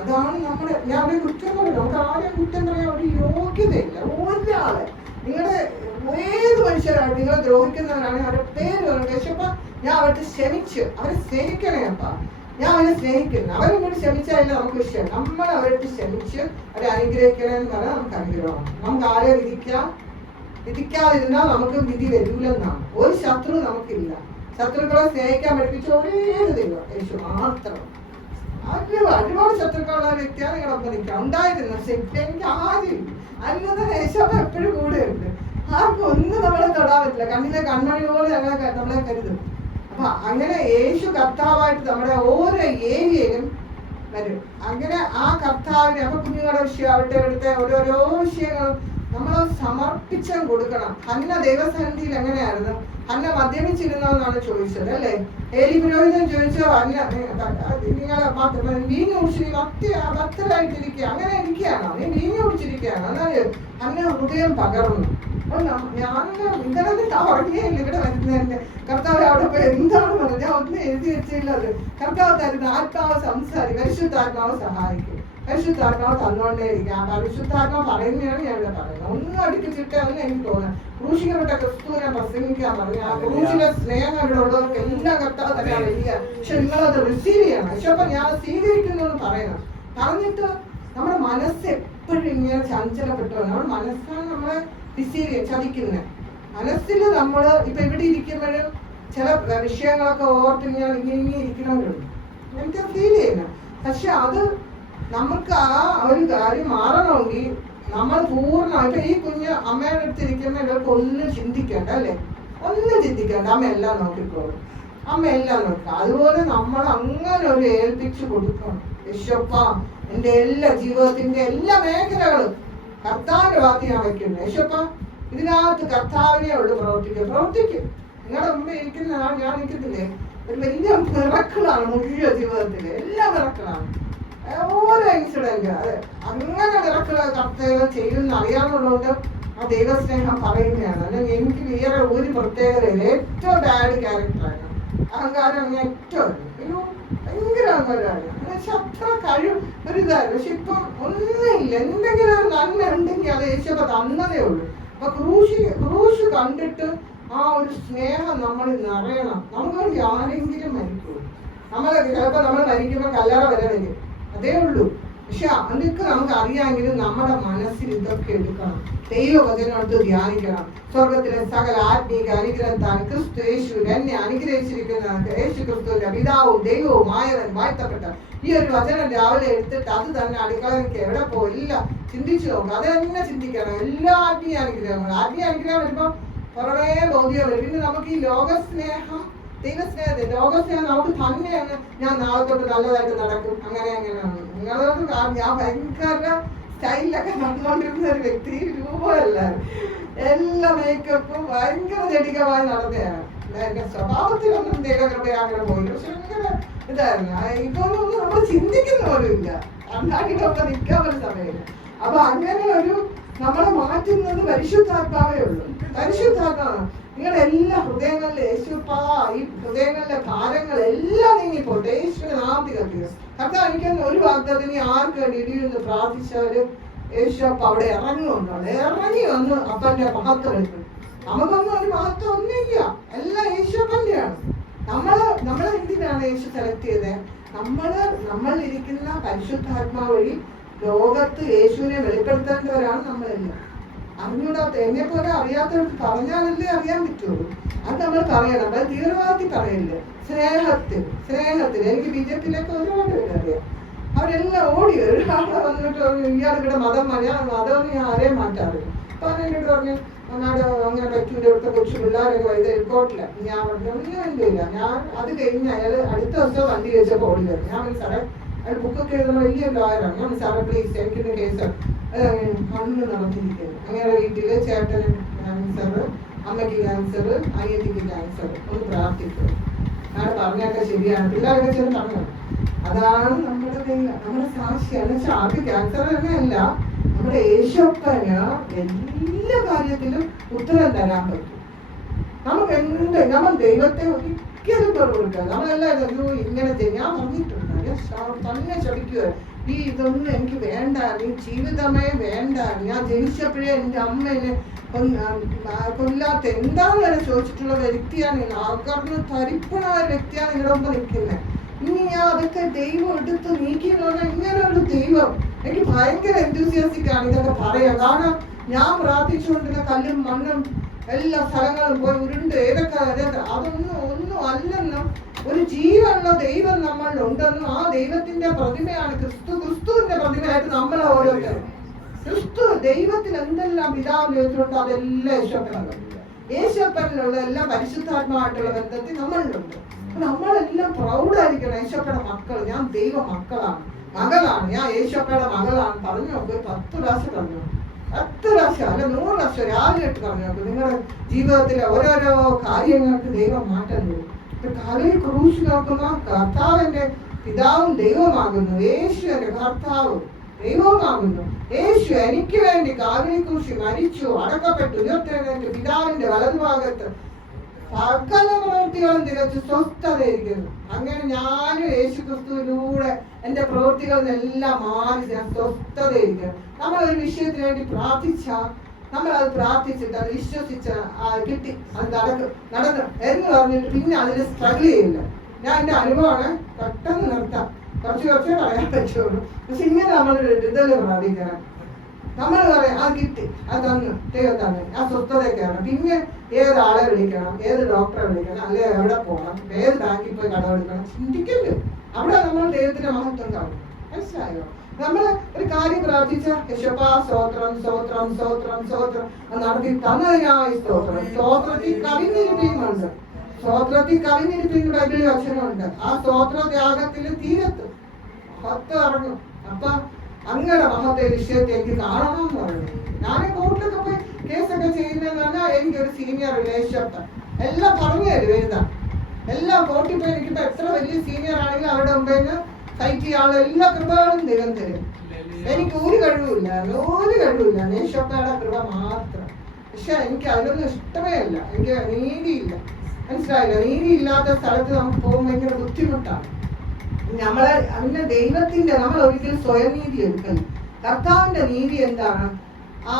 അതാണ് നമ്മുടെ, ഞാൻ അവരെ കുറ്റം പറയും, നമുക്ക് ആരെയും കുറ്റം പറയാൻ ഒരു യോഗ്യതയില്ല. ഒരാളെ നിങ്ങളുടെ ഏത് മനുഷ്യരാണ് നിങ്ങളെ ദ്രോഹിക്കുന്നവരാണെങ്കിൽ അവരുടെ പേര് പറഞ്ഞു, യേശുപ്പ ഞാൻ അവർക്ക് ക്ഷമിച്ച്, അവരെ സ്നേഹിക്കണേ അപ്പ, ഞാൻ അവരെ സ്നേഹിക്കുന്നു. അവരെന്നോട് ക്ഷമിച്ചാലേ നമുക്ക് വിഷയം. നമ്മൾ അവരുടെ ക്ഷമിച്ച് അവരെ അനുഗ്രഹിക്കണമെന്ന് പറഞ്ഞാൽ നമുക്ക് അനുഗ്രഹമാണ്. നമുക്ക് ആരെ വിധിക്കാതിരുന്നാൽ നമുക്ക് വിധി വരൂലെന്നാണ്. ഒരു ശത്രു നമുക്കില്ല. ശത്രുക്കളെ സ്നേഹിക്കാൻ പഠിപ്പിച്ച ഒരേ ദൈവം യേശു മാത്രം. ഒരുപാട് ശത്രുക്കളുള്ള വ്യക്തിയാണ് നിങ്ങളൊപ്പം നിൽക്കുക ഉണ്ടായിരുന്നു. പക്ഷെ ഇപ്പൊ എനിക്ക് ആരും അല്ലാതെ യേശുപ്പ എപ്പോഴും കൂടെ ഉണ്ട്. ആർക്കും ഒന്നും നമ്മളെ തൊടാൻ പറ്റില്ല. കണ്ണിലെ കൺമണി പോലെ നമ്മളെ കരുതും. അപ്പൊ അങ്ങനെ യേശു കർത്താവായിട്ട് നമ്മുടെ ഓരോ ഏരിയയിലും വരും. അങ്ങനെ ആ കർത്താവിനെ, അപ്പൊ കുഞ്ഞുങ്ങളുടെ വിഷയം, അവരുടെ അടുത്ത ഓരോരോ വിഷയങ്ങളും നമ്മൾ സമർപ്പിച്ചും കൊടുക്കണം. ഹന്ന ദൈവസന്നിധിയിൽ എങ്ങനെയായിരുന്നു? ഹന്ന മദ്യപിച്ചിരുന്നോന്നാണ് ചോദിച്ചത് അല്ലേ? ഏലി പുരോഹിതൻ ചോദിച്ചോ, നിങ്ങൾ വീഞ്ഞ് കുടിച്ച് ഭക്തരായിട്ടിരിക്കുക, അങ്ങനെ ഇരിക്കുകയാണോ? നീ വീഞ്ഞ് കുടിച്ചിരിക്കുകയാണോ? എന്നാൽ ഹന്ന ഹൃദയം പകർന്നു. ഇന്നലെ ഉറങ്ങിയില്ല ഇവിടെ വരുന്നതിന്റെ. കർത്താവ് അവിടെ പോയി എന്താണ് പറഞ്ഞത്? ഞാൻ ഒന്നും എഴുതി വെച്ചില്ല. അത് കർത്താവ് തരുന്ന ആത്മാവ് സംസാരിക്കും, പരിശുദ്ധാത്മാവ് സഹായിക്കും, പരിശുദ്ധാത്മാവ് തന്നുകൊണ്ടേ ഇരിക്കും. ആ പരിശുദ്ധാത്മാവ് പറയുന്നതാണ് ഞാൻ ഇവിടെ പറയുന്നത്. ഒന്നും അടുപ്പിച്ചിട്ടാന്ന് എനിക്ക് തോന്നുന്നത്. ക്രൂശിക്കപ്പെട്ട ക്രിസ്തുവിനെ പ്രസംഗിക്കാൻ പറഞ്ഞു. ആ ക്രൂശിലെ സ്നേഹം ഇവിടെ ഉള്ളവർക്ക് എല്ലാം കർത്താവ് തന്നെയാണ് വലിയ. പക്ഷെ നിങ്ങളത് റിസീവ് ചെയ്യണം. പക്ഷെ അപ്പൊ ഞാൻ സ്വീകരിക്കുന്നു എന്ന് പറയണം. പറഞ്ഞിട്ട് നമ്മുടെ മനസ്സ് എപ്പോഴും ഇങ്ങനെ ചഞ്ചലപ്പെട്ടു. നമ്മുടെ മനസ്സാണ് നമ്മളെ ചതിക്കുന്നത്. മനസ്സിൽ നമ്മൾ ഇപ്പൊ ഇവിടെ ഇരിക്കുമ്പോഴും ചില വിഷയങ്ങളൊക്കെ ഓർത്ത് ഇങ്ങനെ ഇരിക്കണവരുണ്ട്, എനിക്ക് ഫീൽ ചെയ്യുന്നത്. പക്ഷെ അത് നമുക്ക് ആ ഒരു കാര്യം മാറണമെങ്കിൽ നമ്മൾ പൂർണ്ണ, ഇപ്പൊ ഈ കുഞ്ഞ് അമ്മയുടെ അടുത്തിരിക്കുന്ന ഇവർക്ക് ഒന്നും ചിന്തിക്കേണ്ട അല്ലേ? ഒന്നും ചിന്തിക്കേണ്ട, അമ്മ എല്ലാം നോക്കിക്കോളും, അമ്മ എല്ലാം നോക്കുക. അതുപോലെ നമ്മൾ അങ്ങനെ ഒരു ഏൽപ്പിച്ചു കൊടുക്കണം. യേശുപ്പ എന്റെ എല്ലാ ജീവിതത്തിന്റെ എല്ലാ മേഖലകളും കർത്താവിന്റെ ഭാഗത്ത് ഞാൻ വയ്ക്കുന്നു. യേശുപ്പ ഇതിനകത്ത് കർത്താവിനെ ഉള്ളു പ്രവർത്തിക്കും. നിങ്ങളുടെ മുമ്പ് ഇരിക്കുന്ന ഞാൻ നിൽക്കുന്നില്ലേ, ഒരു വലിയ മിറക്കിളാണ് മുഴുവൻ ജീവിതത്തില്. എല്ലാ മിറക്കിളാണ്, ഓരോ ഇൻസിഡന്റ്. അതെ, അങ്ങനെ മിറക്കിള് കർത്തവ്യം ചെയ്യുന്ന അറിയാവുന്നതുകൊണ്ട് ആ ദൈവസ്നേഹം പറയുന്നതാണ്. അല്ലെങ്കിൽ എനിക്ക് വേറെ ഒരു പ്രത്യേകതയില്ല. ഏറ്റവും ബാഡ് ക്യാരക്ടറാണ് അഹങ്കാരം. ഏറ്റവും ഭയങ്കര അഹങ്കാരമാണ്. അത്ര കഴിവ് ഒരു ഇതായിരുന്നു. പക്ഷെ ഇപ്പം ഒന്നുമില്ല. എന്തെങ്കിലും ഒരു നന്മ ഉണ്ടെങ്കിൽ അത് യേശുപ്പ തന്നതേ ഉള്ളൂ. അപ്പൊ ക്രൂശ് കണ്ടിട്ട് ആ ഒരു സ്നേഹം നമ്മളിൽ നിറയണം. നമുക്ക് ആരെങ്കിലും മരിക്കൂ, ചിലപ്പോ നമ്മൾ മരിക്കുമ്പോൾ കല്ലറ വരെ വരും, അതേ ഉള്ളൂ. പക്ഷെ അതൊക്കെ നമുക്ക് അറിയാമെങ്കിലും നമ്മുടെ മനസ്സിൽ ഇതൊക്കെ എടുക്കണം. ദൈവവചനോട് ധ്യാനിക്കണം. സ്വർഗത്തിലെ സകല ആത്മീക അനുഗ്രഹത്താൽ ക്രിസ്തു യേശുവിൽ എന്നെ അനുഗ്രഹിച്ചിരിക്കുന്ന യേശു ക്രിസ്തുവിന്റെ പിതാവും ദൈവവും ആയവൻ വാഴ്ത്തപ്പെട്ട ഈ ഒരു വചനം രാവിലെ എടുത്തിട്ട് അത് തന്നെ അടുക്കളയ്ക്ക് എവിടെ പോയില്ല ചിന്തിച്ചു നോക്കുക. അത് തന്നെ ചിന്തിക്കണം. എല്ലാ ആത്മീയ അനുഗ്രഹങ്ങളും. ആത്മീയ അനുഗ്രഹം വരുമ്പോൾ കുറേ ബോധ്യം വരും. പിന്നെ നമുക്ക് ഈ ലോകസ്നേഹം, ദൈവസ്നേഹത്തെ, ലോകസ്നേഹം നമുക്ക് തന്നെയാണ്. ഞാൻ നാളെ തൊട്ട് നല്ലതായിട്ട് നടക്കും, അങ്ങനെയാണ്. നിങ്ങളോട് ഞാൻ ഭയങ്കര സ്റ്റൈലൊക്കെ നടന്നുകൊണ്ടിരുന്ന ഒരു വ്യക്തി, രൂപമല്ല, എല്ലാ മേക്കപ്പും ഭയങ്കര ജടികമായി നടന്നതാണ്. എന്റെ സ്വഭാവത്തിലൊന്നും ദൈവകൃപയെ അങ്ങനെ പോയി. പക്ഷെ ഭയങ്കര ഇതായിരുന്നു. ഇതൊന്നും നമ്മൾ ചിന്തിക്കുന്ന പോലും ഇല്ല. അന്നാടിയുടെ ഒക്കെ നിൽക്കാൻ ഒരു സമയമില്ല. അപ്പൊ അങ്ങനെ ഒരു നമ്മളെ മാറ്റുന്നത് പരിശുദ്ധാത്മാവേ ഉള്ളൂ. പരിശുദ്ധാത്മാവാണ്. നിങ്ങളുടെ എല്ലാ ഹൃദയങ്ങളിലെ യേശുപ്പാ, ഈ ഹൃദയങ്ങളിലെ ഭാരങ്ങൾ എല്ലാം നീങ്ങിപ്പോട്ടെ. യേശുവിനെ നാമത്തിൽ കത്തിക്കുക. കർത്താവ് എനിക്കൊന്ന് ഒരു വാഗ്ദത്തം ആർക്ക് വേണ്ടി ഇടിയിരുന്ന് പ്രാർത്ഥിച്ചവര് യേശുപ്പ അവിടെ ഇറങ്ങുന്നുണ്ടോ? ഇറങ്ങി വന്ന് അപ്പന്റെ മഹത്വം എടുക്കും. നമുക്കൊന്നും ഒരു മഹത്വം ഒന്നുമില്ല, എല്ലാം യേശുപ്പന്റെയാണ്. നമ്മളെ എന്തിനാണ് യേശു സെലക്ട് ചെയ്തത്? നമ്മളിരിക്കുന്ന പരിശുദ്ധാത്മാവ് വഴി ലോകത്ത് യേശുവിനെ വെളിപ്പെടുത്തേണ്ടവരാണ് നമ്മളെല്ലാം. അറിഞ്ഞൂടാത്ത എന്നെ പോലെ അറിയാത്തവർക്ക് പറഞ്ഞാലല്ലേ അറിയാൻ പറ്റുള്ളൂ. അത് നമ്മൾ പറയണം. അത് തീവ്രവാദത്തിൽ പറയില്ല, സ്നേഹത്തിൽ. എനിക്ക് BJP-യിലൊക്കെ ഒരുപാട് പേര് അറിയാം. അവരെല്ലാം ഓടി ഒരാളെ വന്നിട്ട് ഇയാളുടെ മതം മതമൊന്നും ഞാൻ ആരെയും മാറ്റാറില്ല. അപ്പൊ എന്നോട് പറഞ്ഞു അങ്ങനെ പറ്റൂല, ഇവിടുത്തെ കൊച്ചു പിള്ളേരൊക്കെ വൈദ്യ റിപ്പോർട്ടില്ല. ഞാൻ പറഞ്ഞു ഒന്നും എന്തില്ല. ഞാൻ അത് കഴിഞ്ഞ് അയാൾ അടുത്ത ദിവസം വണ്ടി വെച്ചപ്പോൾ ഓടി വരും. ഞാൻ സാറേ അയാൾ ബുക്കൊക്കെ എഴുതുന്ന വലിയ ലോയറാണ്. ഞാൻ സാറേ പ്ലീസ് എനിക്കിന്ന് കേസ് കണ്ണ് നടത്തിയിരിക്കുന്നു. അങ്ങനെ വീട്ടില് ചേട്ടന് ക്യാൻസർ, അമ്മയ്ക്ക് ക്യാൻസർ, അനിയത്തിക്ക് ക്യാൻസർ, ഒന്ന് പ്രാർത്ഥിക്കും. ഞാൻ പറഞ്ഞൊക്കെ ശരിയാണ്. പിള്ളേരൊക്കെ ചെന്ന് പറഞ്ഞു. അതാണ് നമ്മുടെ സാക്ഷിയാണ്. പക്ഷെ ആർക്ക് ക്യാൻസർ തന്നെയല്ല, നമ്മുടെ യേശുപ്പന് എല്ലാ കാര്യത്തിലും ഉത്തരം തരാൻ പറ്റും. നമുക്ക് നമ്മൾ ദൈവത്തെ ഒരിക്കലും കൊടുക്കുക. നമ്മളെല്ലാം ഇങ്ങനെ ഞാൻ പറഞ്ഞിട്ടുണ്ട്, തന്നെ ചടിക്കുക. ഇതൊന്നും എനിക്ക് വേണ്ട, ഈ ജീവിതമേ വേണ്ട. ഞാൻ ജനിച്ചപ്പോഴേ എൻ്റെ അമ്മ എന്നെ കൊല്ലാത്ത എന്താന്ന് വരെ ചോദിച്ചിട്ടുള്ള വ്യക്തിയാണ്. ആൾക്കാർക്ക് തരിപ്പണായ വ്യക്തിയാണ് നിങ്ങളുടെ മുമ്പ് നിൽക്കുന്നത്. ഇനി ഞാൻ അതൊക്കെ ദൈവം എടുത്ത് നീക്കിയെന്ന് പറഞ്ഞാൽ ഇങ്ങനെ ഒരു ദൈവം എനിക്ക് ഭയങ്കര എന്തൂസിയാസ്റ്റിക് ആണ് ഇതൊക്കെ പറയാം. കാരണം ഞാൻ പ്രാർത്ഥിച്ചുകൊണ്ടിരുന്ന കല്ലും മണ്ണും എല്ലാ സ്ഥലങ്ങളും പോയി ഉരുണ്ട് ഏതൊക്കെ ഒന്നും അല്ലെന്നും ഒരു ജീവനുള്ള ദൈവം നമ്മളിലുണ്ടെന്നും ആ ദൈവത്തിന്റെ പ്രതിമയാണ് ക്രിസ്തുവിന്റെ പ്രതിമയായിട്ട് നമ്മളെ ഓരോരുത്തരും. ക്രിസ്തു ദൈവത്തിൽ എന്തെല്ലാം പിതാവ് വെച്ചിട്ടുണ്ടോ അതെല്ലാം യേശുപ്പനിലുള്ള എല്ലാം പരിശുദ്ധാത്മാവായിട്ടുള്ള ബന്ധത്തിൽ നമ്മളിലുണ്ട്. നമ്മളെല്ലാം പ്രൗഡായിരിക്കണം. യേശുപ്പയുടെ മക്കൾ, ഞാൻ ദൈവ മകളാണ്, ഞാൻ യേശുപ്പയുടെ മകളാണ് പറഞ്ഞു നോക്ക്. 10 പ്രാവശ്യം പറഞ്ഞു, 10 പ്രാവശ്യം അല്ല 100 പ്രാവശ്യം രാവിലെ പറഞ്ഞു നോക്ക്. നിങ്ങളുടെ ജീവിതത്തിലെ ഓരോരോ കാര്യങ്ങൾക്ക് ദൈവം മാറ്റം തരും. കാലിൽ ക്രൂശ് നോക്കുന്ന കർത്താവിന്റെ പിതാവും ദൈവമാകുന്നു. യേശു എന്റെ കർത്താവും ദൈവമാകുന്നു. യേശു എനിക്ക് വേണ്ടി കാലിൽ ക്രൂശി മരിച്ചു, അടക്കപ്പെട്ടു, ഉയർത്തെഴുന്നേറ്റ് പിതാവിന്റെ വലതുഭാഗത്ത് സകല പ്രവൃത്തികളും തികച്ച് സ്വസ്ഥതയിരിക്കുന്നു. അങ്ങനെ ഞാനും യേശു ക്രിസ്തുവിലൂടെ എന്റെ പ്രവൃത്തികളിൽ നിന്നെല്ലാം മാറി ഞാൻ സ്വസ്ഥതയിരിക്കുന്നു. നമ്മളൊരു വിഷയത്തിന് വേണ്ടി പ്രാർത്ഥിച്ചാൽ നമ്മളത് പ്രാർത്ഥിച്ചിട്ട് അത് വിശ്വസിച്ച കിട്ടി, അത് നടന്നു എന്ന് പറഞ്ഞിട്ട് പിന്നെ അതിന് സ്ട്രഗിൾ ചെയ്യില്ല. ഞാൻ എൻ്റെ അനുഭവമാണ്, പെട്ടെന്ന് നിർത്താം, കുറച്ച് പറയാൻ പറ്റുള്ളൂ. പക്ഷെ ഇങ്ങനെ നമ്മൾ ഇതല്ലേ പ്രാർത്ഥിക്കണം. നമ്മൾ പറയാം അത് കിട്ടി, അത് തന്നു, ദൈവത്താണ്, ആ സ്വസ്ഥതയൊക്കെയാണ്. പിന്നെ ഏതൊരാളെ വിളിക്കണം, ഏത് ഡോക്ടറെ വിളിക്കണം, അല്ലെ എവിടെ പോകണം, ഏത് ബാങ്കിൽ പോയി കടമെടുക്കണം, ചിന്തിക്കല്ലോ. അവിടെ നമ്മൾ ദൈവത്തിന്റെ മഹത്വം കാണും. മനസ്സിലായോ? നമ്മൾ ഒരു കാര്യം പ്രാർത്ഥിച്ച യേശുപ്പാ സ്തോത്രം സ്തോത്രം സ്തോത്രം സ്തോത്രം നടത്തി തന്നതിനായി സ്തോത്രം. സ്തോത്രത്തിൽ കവിഞ്ഞിരിപ്പിക്കുന്നുണ്ട്, സ്തോത്രത്തിൽ കവിഞ്ഞിരിപ്പിക്കുന്ന ബൈബിളിൽ വചനമുണ്ട്. ആ സ്തോത്ര ത്യാഗത്തിൽ തീരത്ത് മഹത്വം ഇറങ്ങും. അപ്പൊ അങ്ങനെ മഹത്വ വിഷയത്തെ എനിക്ക് കാണണം എന്ന് പറയുന്നത്. ഞാൻ കോർട്ടിലൊക്കെ പോയി കേസൊക്കെ ചെയ്യുന്നതെന്ന് പറഞ്ഞാൽ എനിക്കൊരു സീനിയർ റിലേഷൻഷിപ്പ് എല്ലാം പറഞ്ഞു തരും. എഴുതാം എല്ലാം കോർട്ടിൽ പോയി എനിക്കിപ്പോ എത്ര വലിയ സീനിയർ ആണെങ്കിലും അവരുടെ മുമ്പിൽ ഫൈറ്റ് ചെയ്യാനുള്ള എല്ലാ കൃപകളും ദൈവം തരും. എനിക്ക് ഒരു കഴിവില്ല, യേശുപ്പയുടെ കൃപ മാത്രം. പക്ഷെ എനിക്ക് അതിലൊന്നും ഇഷ്ടമേ അല്ല, എനിക്ക് നീതിയില്ല. മനസ്സിലായില്ല? നീതി ഇല്ലാത്ത സ്ഥലത്ത് നമുക്ക് പോകുമ്പോൾ ഭയങ്കര ബുദ്ധിമുട്ടാണ്. അതിന്റെ ദൈവത്തിന്റെ നമ്മൾ ഒരിക്കലും സ്വയനീതി എടുക്കണം. കർത്താവിന്റെ നീതി എന്താണ്? ആ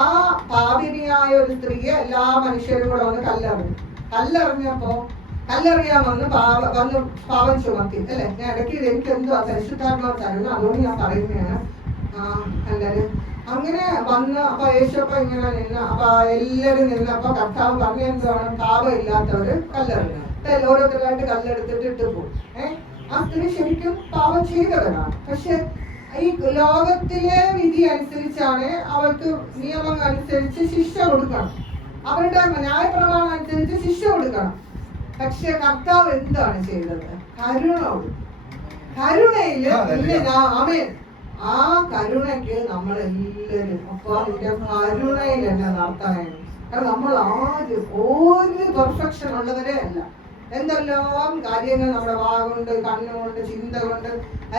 പാപിനിയായ ഒരു സ്ത്രീയെ എല്ലാ മനുഷ്യരും കൂടെ വന്ന് കല്ലെറിഞ്ഞപ്പോ കല്ലെറിയാൻ വന്ന് പാപം ചുമത്തി അല്ലെ. ഞാൻ ഇടയ്ക്ക് എനിക്ക് എന്തോ പരിശുദ്ധാത്മാവ് തരുന്നു, അതുകൊണ്ട് ഞാൻ പറയുന്നതാണ്. എല്ലാരും അങ്ങനെ വന്ന് അപ്പൊ യേശുപ്പ ഇങ്ങനെ നിന്ന്, അപ്പൊ എല്ലാരും നിന്ന്. അപ്പൊ കർത്താവ് പറഞ്ഞ എന്താണ്? പാപം ഇല്ലാത്തവര് കല്ലെറിയണം. ഓരോരുത്തരായിട്ട് കല്ലെടുത്തിട്ട് ഇട്ട് പോകും. ആ സ്ത്രീ ശരിക്കും പാപം ചെയ്തവരാണ്. പക്ഷെ ഈ ലോകത്തിലെ വിധി അനുസരിച്ചാണ് അവർക്ക് നിയമങ്ങൾ അനുസരിച്ച് ശിക്ഷ കൊടുക്കണം, അവരുടെ ന്യായപ്രമാണം അനുസരിച്ച് ശിക്ഷ കൊടുക്കണം. പക്ഷെ കർത്താവ് എന്താണ് ചെയ്തത്? കരുണയില് ആമേൻ. ആ കരുണയ്ക്ക് നമ്മളെല്ലാരും അപ്പൊ അതിന്റെ കരുണയിൽ എന്നെ നടത്തണേ. കാരണം നമ്മൾ ആദ്യം ഒരു പെർഫെക്ഷൻ ഉള്ളവരെ അല്ല. എന്തെല്ലാം കാര്യങ്ങൾ നമ്മുടെ വാഗുണ്ട്, കണ്ണുകൊണ്ട്, ചിന്ത കൊണ്ട്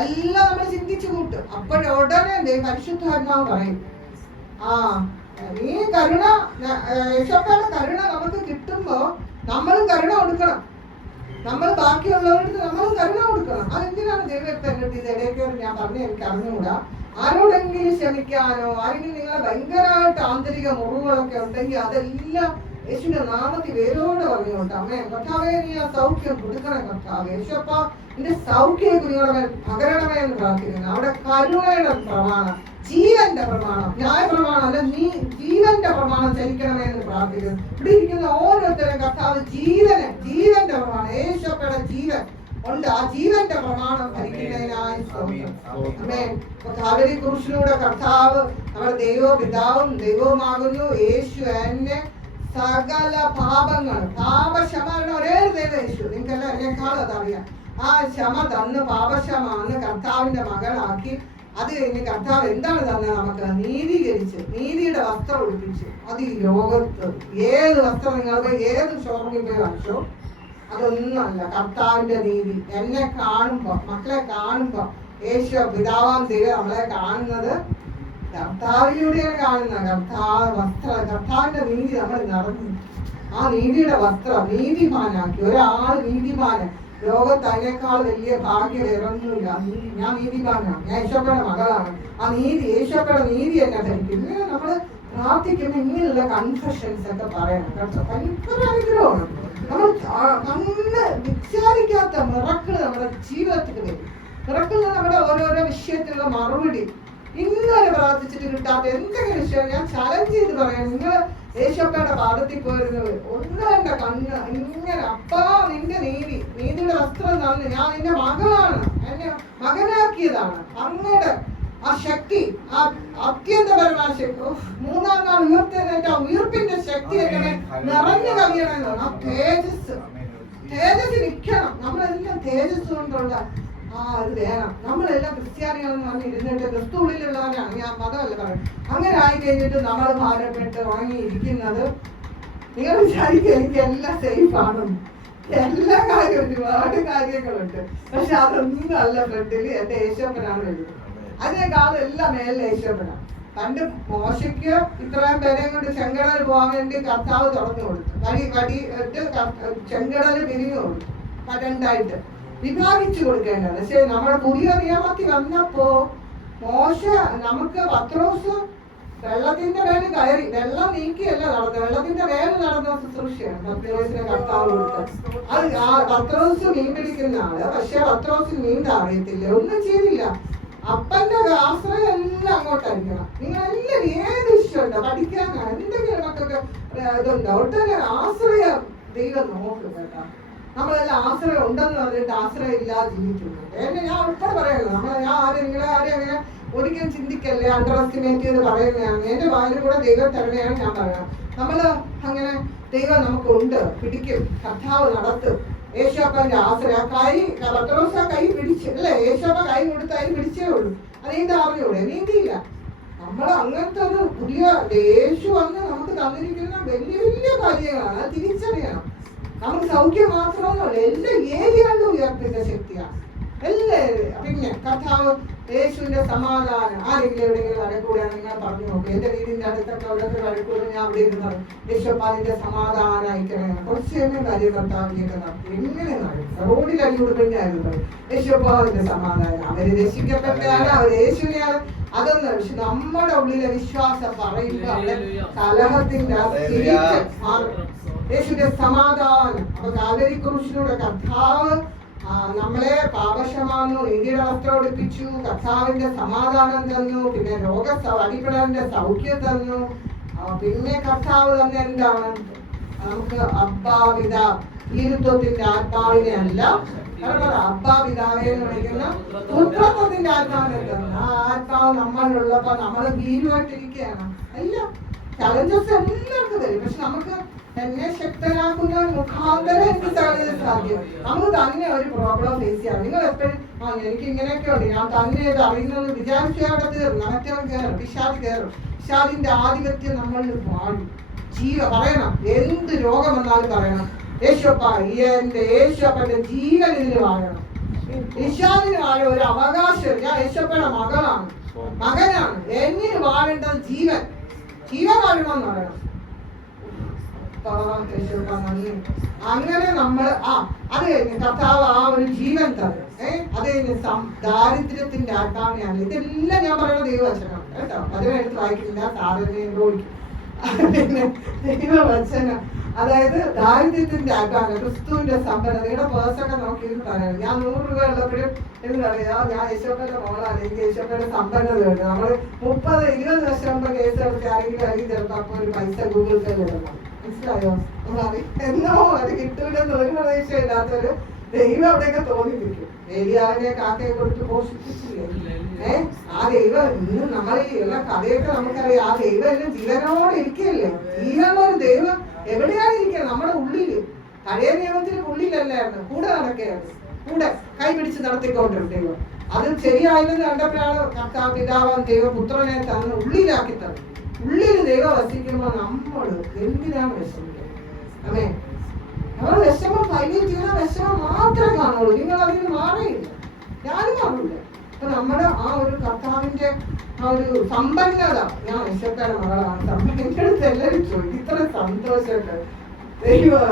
എല്ലാം നമ്മൾ ചിന്തിച്ചു കൂട്ടും. അപ്പോഴുടനെ പരിശുദ്ധാത്മാവ് പറയും, നീ കരുണ, യേശുപ്പയുടെ കരുണ നമുക്ക് കിട്ടുമ്പോ നമ്മളും കരുണ കൊടുക്കണം. നമ്മൾ ബാക്കിയുള്ളവർക്ക് നമ്മളും കരുണ കൊടുക്കണം. അതെന്തിനാണ് ദൈവം ഇപ്പൊ എന്റെ ഇടയ്ക്ക് ഞാൻ പറഞ്ഞ എനിക്ക് അറിഞ്ഞുകൂടാ. ആരോടെങ്കിലും ക്ഷമിക്കാനോ, ആരെങ്കിലും നിങ്ങളെ ഭയങ്കരമായിട്ട് ആന്തരിക മുറിവുകളൊക്കെ ഉണ്ടെങ്കിൽ അതെല്ലാം യേശുവിന്റെ നാമത്തിൽ വേരോടെ പറഞ്ഞു കൊടുക്കാം. അമ്മേ കർത്താവേ, നീ ആ സൗഖ്യം കൊടുക്കണം കർത്താവേ. യേശുപ്പ നിന്റെ സൗഖ്യം കുഞ്ഞുങ്ങളെ പകരണമേ എന്ന് പ്രാർത്ഥിക്കുന്നു. അവിടെ കരുണയുടെ പ്രമാണം, ജീവന്റെ പ്രമാണം, ന്യായ പ്രമാണം അല്ല, നീ ജീവന്റെ ജീവന്റെ പ്രമാണം ചലിക്കണമേ എന്ന് പ്രാർത്ഥിക്കുന്നു. ഇവിടെ ഇരിക്കുന്ന ഓരോരുത്തരും കർത്താവ് ജീവന്റെ പ്രമാണം, യേശുവയുടെ ജീവൻ ഉണ്ട്. ആ ജീവന്റെ പ്രമാണം ഭരിക്കുന്നതിനായി കാവരി കുരിശിലൂടെ കർത്താവ് നമ്മുടെ പിതാവും ദൈവവുമാകുന്നു. യേശു എന്നെ സകല പാപങ്ങളും പാപക്ഷമരണം ഒരേ ദൈവം യേശു, നിങ്ങൾക്കെല്ലാം എന്നെക്കാളും അതറിയാം. ആ ക്ഷമ തന്ന് പാപക്ഷമാന്ന് കർത്താവിന്റെ മകളാക്കി. അത് കഴിഞ്ഞ് കർത്താവ് എന്താണ് തന്നെ നമുക്ക് നീതീകരിച്ച് നീതിയുടെ വസ്ത്രം ഒളിപ്പിച്ചു. അത് ഈ ലോകത്ത് ഏത് വസ്ത്രം നിങ്ങൾക്ക് ഏത് ഷോറൂമിൽ പോയി വാങ്ങിച്ചോ അതൊന്നുമല്ല കർത്താവിന്റെ നീതി. എന്നെ കാണുമ്പോ മക്കളെ കാണുമ്പോ യേശു പിതാവാം ദൈവം നമ്മളെ കാണുന്നത് കർത്താവിലൂടെയാണ് കാണുന്നത്. കർത്താവിന്റെ നീതി നമ്മൾ നിറഞ്ഞു. ആ നീതിയുടെ വസ്ത്രം നീതിമാനാക്കി ഒരാൾ നീതിമാന്. ലോകത്ത് അതിനേക്കാൾ വലിയ ഭാഗ്യം ഇറങ്ങുന്നില്ല. ഞാൻ നീതിമാനാണ്, ഞാൻ യേശോയുടെ മകളാണ്. ആ നീതി യേശോയുടെ നീതി എന്നെ ധരിക്കും. ഇങ്ങനെ നമ്മള് പ്രാർത്ഥിക്കുമ്പോൾ ഇങ്ങനെയുള്ള കൺഫെഷൻസ് ഒക്കെ പറയണം കേട്ടോ. ഭയങ്കര അനുഗ്രഹമാണ്. നമ്മൾ കണ്ണ് വിചാരിക്കാത്ത മിറക്കിൾ നമ്മുടെ ജീവിതത്തിൽ വരും. മിറക്കിൾ നമ്മുടെ ഓരോരോ വിഷയത്തിലുള്ള മറുപടി ഇന്നലെ പ്രാർത്ഥിച്ചിട്ട് കിട്ടാത്ത എന്തെങ്കിലും വിഷയം ഞാൻ ചലഞ്ച് ചെയ്ത് പറയാം. നിങ്ങൾ യേശോയുടെ പാദത്തിൽ പോയിരുന്നത് ഒന്നരന്റെ കണ്ണ് ഇങ്ങനെ അപ്പാ നിന്റെ നീതിയുടെ വസ്ത്രം തന്നു, ഞാൻ നിന്റെ മകളാണ്, എന്നെ മകനാക്കിയതാണ്. അങ്ങയുടെ ആ ശക്തി, ആ അത്യന്തപരമായ ശക്തി, മൂന്നാം നാൾ ഉയർത്തേറ്റ ഉയർപ്പിന്റെ ശക്തി എങ്ങനെ നിറഞ്ഞു കവിയണമെന്നാണ്. ആ തേജസ് നിൽക്കണം. നമ്മളെല്ലാം തേജസ് കൊണ്ടുള്ള അത് വേണം. നമ്മളെല്ലാം ക്രിസ്ത്യാനികളെന്ന് പറഞ്ഞ് ഇരുന്നിട്ട് ക്രിസ്തു ഉള്ളിലുള്ളവരാണ്, ഞാൻ മതമല്ല പറയുന്നത്. അങ്ങനെ ആയി കഴിഞ്ഞിട്ട് നമ്മൾ ഭാരപ്പെട്ട് ഉണങ്ങിയിരിക്കുന്നത് നിങ്ങൾ വിചാരിക്കുക എനിക്ക് എല്ലാം സേഫ് ആണെന്ന്. എല്ലാ കാര്യവും ഒരുപാട് കാര്യങ്ങളുണ്ട്. പക്ഷെ അതൊന്നും അല്ല. ഫ്രണ്ടിൽ എന്റെ യേശോപ്പനാണ് എഴുതുന്നത്. അതിനേക്കാളും എല്ലാം മേലെ യേശോപ്പനാണ്. പണ്ട് മോശയ്ക്ക് ഇത്രയും പേരെയും കൊണ്ട് ചെങ്കടൽ പോകാൻ വേണ്ടി കർത്താവ് തുറന്നു കൊടുത്തു. വടി ചെങ്കടൽ പിരിഞ്ഞു കൊടുത്തു, രണ്ടായിട്ട് വിഭാഗിച്ചു കൊടുക്കേണ്ടത്. പക്ഷെ നമ്മുടെ പുതിയ നിയമത്തിൽ വന്നപ്പോ മോശ നമുക്ക് പത്രോസ് വെള്ളത്തിന്റെ മേല് കയറി വെള്ളം നീക്കിയല്ല നടന്നത്, വെള്ളത്തിന്റെ മേല് നടന്ന ശുശ്രൂഷയാണ് പത്രോസിനെ കർത്താവ് കൊടുത്തത്. അത് പത്രോസ് മീൻ പിടിക്കുന്ന ആള്, പക്ഷെ പത്രോസിന് നീന്താൻ അറിയത്തില്ല, ഒന്നും ചെയ്തില്ല. അപ്പന്റെ ആശ്രയം എല്ലാം അങ്ങോട്ടായിരിക്കണം. നിങ്ങളെല്ലാം ഏത് ഇഷ്ടമുണ്ടോ പഠിക്കാനാണ് എന്തെങ്കിലും മക്കൾക്ക് ഇതുണ്ടോ ഒട്ടനെ ആശ്രയം ദൈവം നോക്കും കേട്ടോ. നമ്മളെല്ലാം ആശ്രയം ഉണ്ടെന്ന് പറഞ്ഞിട്ട് ആശ്രയം ഇല്ലാതെ ജീവിക്കുന്നു. ഞാൻ ഉൾപ്പെടെ പറയുന്നത് നിങ്ങളെ ആരും അങ്ങനെ ഒരിക്കലും ചിന്തിക്കല്ലേ, അണ്ടർ എസ്റ്റിമേറ്റ് ചെയ്ത് പറയുന്നതാണ്. എന്റെ വായന കൂടെ ദൈവം തരണയാണ് ഞാൻ പറയുന്നത്. നമ്മള് അങ്ങനെ ദൈവം നമുക്കുണ്ട്, പിടിക്കും, കർത്താവ് നടത്തും. യേശോപ്പന്റെ ആശ്രയം കൈ പത്രോസ് കൈ പിടിച്ചു അല്ലേ, യേശോപ്പ കൈ കൊടുത്ത് അതിന് പിടിച്ചേ ഉള്ളൂ. അത് നീന്താ അറിഞ്ഞൂടെ? നീന്തിയില്ല. നമ്മൾ അങ്ങനത്തെ ഒരു പുതിയ യേശു വന്ന് നമുക്ക് തന്നിരിക്കുന്ന വലിയ വലിയ കാര്യങ്ങളാണ്. അത് തിരിച്ചറിയണം. നമുക്ക് സൗഖ്യം മാത്രമൊന്നുമല്ല, എല്ലാ ഏരിയകളിലും ഉയർത്തുന്ന ശക്തിയാണ്. പിന്നെ കർത്താവ് യേശുവിന്റെ സമാധാനം. ആരെങ്കിലും എവിടെയെങ്കിലും വഴക്കൂടെയാണ് നിങ്ങൾ പറഞ്ഞു നോക്കും. എന്റെ വീടിന്റെ അടുത്തൊക്കെ അവിടുത്തെ വഴക്കൂടെ ഞാൻ അവിടെ ഇരുന്ന് പറയും യേശോപ്പാതിന്റെ സമാധാനം അയക്കണേ. കുറച്ച് കാര്യം കർത്താവിനെയൊക്കെ നടത്തി എങ്ങനെ നടക്കും. റോഡിൽ അടി കൊടുക്കുന്നതായിരുന്നു പറയും യേശോപ്പാതിന്റെ സമാധാനം. അവര് രക്ഷിക്കപ്പെട്ടതാണ്, അവര് യേശുവിനെയാണ്. അതൊന്നും പക്ഷെ നമ്മുടെ ഉള്ളിലെ വിശ്വാസം പറയുമ്പോൾ അവിടെ കലഹത്തിന്റെ യേശുവിന്റെ സമാധാനം. അപ്പൊ കാവേരി കുരിശിലൂടെ കർത്താവ് നമ്മളെ പാപക്ഷമാന്നു, നീതിയുടെ വസ്ത്രം ഒടിപ്പിച്ചു, കർത്താവിന്റെ സമാധാനം തന്നു, പിന്നെ അടിപ്പെടാന്റെ സൗഖ്യം തന്നു. പിന്നെ കർത്താവ് തന്നെ എന്താണ് നമുക്ക് അബ്ബാപിത ഈരുത്വത്തിന്റെ ആത്മാവിനെ അല്ല അബ്ബാപിതാവെ എന്ന് വിളിക്കുന്ന പുത്രത്വത്തിന്റെ ആത്മാവിനെ തന്നു. ആ ആത്മാവ് നമ്മളുള്ളപ്പോ നമ്മൾ ഭീരുമായിട്ടിരിക്കുകയാണ്. എല്ലാം ചലഞ്ചസ് എല്ലാവർക്കും വരും. പക്ഷെ നമുക്ക് എന്നെ ശക്തനാക്കുന്ന മുഖാന്തരം എനിക്ക് സാധ്യം. നമുക്ക് തന്നെ ഒരു പ്രോബ്ലം ഫേസ് ചെയ്യാം. നിങ്ങൾ എപ്പോഴും എനിക്ക് ഇങ്ങനെയൊക്കെ ഉണ്ട്, ഞാൻ തന്നെ ഇത് അറിയുന്നത് വിചാരിച്ചവിടെ തീർന്നു, മറ്റവൻ കയറും, പിശാച് കയറും. പിശാചിന്റെ ആധിപത്യം നമ്മളിൽ വാഴും. പറയണം, എന്ത് രോഗം വന്നാലും പറയണം യേശോപ്പ, എന്റെ യേശോപ്പന്റെ ജീവൻ ഇതിന് വാഴണം. പിശാചിന് വാഴ ഒരു അവകാശം. ഞാൻ യേശോപ്പയുടെ മകനാണ്. എന്നിന് വാഴേണ്ടത് ജീവൻ വാഴണമെന്ന് പറയണം. അങ്ങനെ നമ്മൾ അത് കഴിഞ്ഞ് കർത്താവ് ആ ഒരു ജീവൻ തരും. അത് കഴിഞ്ഞ് ദാരിദ്ര്യത്തിന്റെ ആത്മാവിനെയാണ്. ഇതെല്ലാം ഞാൻ പറയുന്ന ദൈവവചനമാണ് കേട്ടോ. അതിനെടുത്ത് വായിക്കുന്നില്ല, സാധനയും ഓടിക്കും. പിന്നെ ദൈവവചനം അതായത് ദാരിദ്ര്യത്തിന്റെ അകാലം ക്രിസ്തുവിന്റെ സമ്പന്ന. നിങ്ങളുടെ പേഴ്സൊക്കെ നോക്കിയിട്ട് പറയാം, ഞാൻ 100 രൂപ ഉള്ളപ്പോഴും എന്ന് പറയാ ഞാൻ യേശോപ്പന്റെ മോളാണ്, എനിക്ക് യേശോപ്പന്റെ സമ്പന്നത ഉണ്ട്. നമ്മള് 30-20 വർഷം മുമ്പ് കേസ് എടുത്ത് ആരെങ്കിലും അറിയി ചിലപ്പോ അപ്പൊ ഒരു പൈസ ഗൂഗിൾ പേ ഇടണം. മനസ്സിലായോ? എന്നോ അത് കിട്ടൂലെന്ന് ഒരു പ്രതീക്ഷ ഇല്ലാത്തൊരു ദൈവം അവിടെയൊക്കെ തോന്നിപ്പിക്കും. ഏലിയാവിനെ കാക്കയെ കൊടുത്ത് പോഷിപ്പിച്ചില്ലേ? ആ ദൈവം ഇന്ന് നമ്മൾ ഉള്ള കഥയൊക്കെ നമുക്കറിയാം. ആ ദൈവം എല്ലാം ജീവനോടെ ഇരിക്കുകയല്ലേ. ജീവനുള്ള ഒരു ദൈവം എവിടെയാണ് ഇരിക്കുന്നത്? നമ്മുടെ ഉള്ളില്. പഴയ നിയമത്തിന് ഉള്ളിലല്ലായിരുന്നു, കൂടെ നടക്കുകയായിരുന്നു, കൂടെ കൈ പിടിച്ച് നടത്തിക്കൊണ്ടിരുന്നു ദൈവം. അത് ശരിയായില്ലെന്ന് കണ്ടപ്പോഴാണ് കർത്താവ് പിതാവാൻ ദൈവം പുത്രനെ തന്ന് ഉള്ളിലാക്കി തന്നു. ഉള്ളിൽ ദൈവം വസിക്കുമ്പോൾ നമ്മൾ എന്തിനാണ് വിഷമിക്കുന്നത്? അതെ, നമ്മൾ വിഷമം ഫൈനൽ ചെയ്യുന്ന വിഷമം മാത്രമേ കാണുള്ളൂ. നിങ്ങൾ അതിന് മാറിയില്ല, ഞാനും മാറില്ല. അപ്പൊ നമ്മുടെ ആ ഒരു കർത്താവിന്റെ ആ ഒരു സമ്പന്നത, ഞാൻ വിശപ്പയുടെ മകളാണ്, എന്റെ അടുത്ത് എല്ലാവരും ചോദിക്കും ഇത്ര സന്തോഷമുണ്ട് ദൈവം.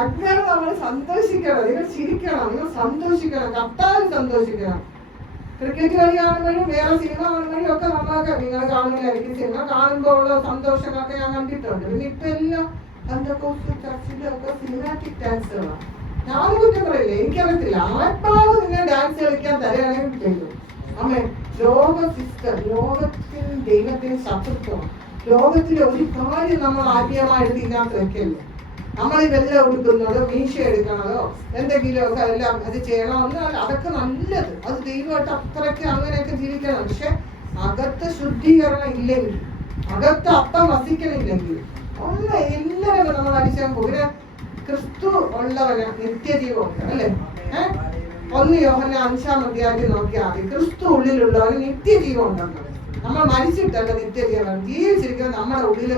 അങ്ങനെ നമ്മൾ സന്തോഷിക്കണം, നിങ്ങൾ ചിരിക്കണം, നിങ്ങൾ സന്തോഷിക്കണം, കർത്താവിൽ സന്തോഷിക്കണം. ക്രിക്കറ്റ് കളി കാണുമ്പോഴും വേറെ സിനിമ കാണുമ്പോഴും ഒക്കെ നമ്മളൊക്കെ നിങ്ങൾ കാണുന്നില്ലായിരിക്കും. സിനിമ കാണുമ്പോഴുള്ള സന്തോഷങ്ങളൊക്കെ ഞാൻ കണ്ടിട്ടുണ്ട്. പിന്നെ ഇപ്പൊ എല്ലാം ചർച്ചിലൊക്കെ സിനിമാറ്റിക് ഡാൻസുകളാണ്. ഞാനും കുറ്റം പറയില്ല, എനിക്കറിയത്തില്ല. ആത്മാവ് നിന്നെ ഡാൻസ് കളിക്കാൻ തരാണെങ്കിൽ ചെയ്തു. അമ്മേ, ലോക സിസ്റ്റർ, ലോകത്തിന് ദൈവത്തിന് ശത്രുത്വമാണ്. ലോകത്തിലെ ഒരു കാര്യം നമ്മൾ ആത്മീയമായിട്ട് ഇതിനകത്ത് വെക്കല്ലോ. നമ്മൾ ഇതെല്ലാം എടുക്കുന്നതോ മീശ എടുക്കണതോ എന്തെങ്കിലും ഒക്കെ എല്ലാം അത് ചെയ്യണോ എന്നല്ല, അതൊക്കെ നല്ലത്. അത് ദൈവമായിട്ട് അത്രയ്ക്ക് അങ്ങനെയൊക്കെ ജീവിക്കണം. പക്ഷെ അകത്ത് ശുദ്ധീകരണം ഇല്ലെങ്കിൽ, അകത്ത് അപ്പം വസിക്കണില്ലെങ്കിൽ ഒന്ന് എല്ലാവരും നമ്മൾ അടിച്ചാൽ പോകും. ക്രിസ്തു ഉള്ളവന് നിത്യജീവമുണ്ട് അല്ലേ? 1 യോഹന്നാൻ 5-ാം അധ്യായത്തിൽ നോക്കിയാൽ മതി. ക്രിസ്തു ഉള്ളിലുള്ളവന് നിത്യജീവം ഉണ്ടെന്ന്. നമ്മൾ മരിച്ചിട്ടല്ല നിത്യജീവൻ, ജീവിച്ചിരിക്കുന്നത് നമ്മുടെ ഉള്ളിൽ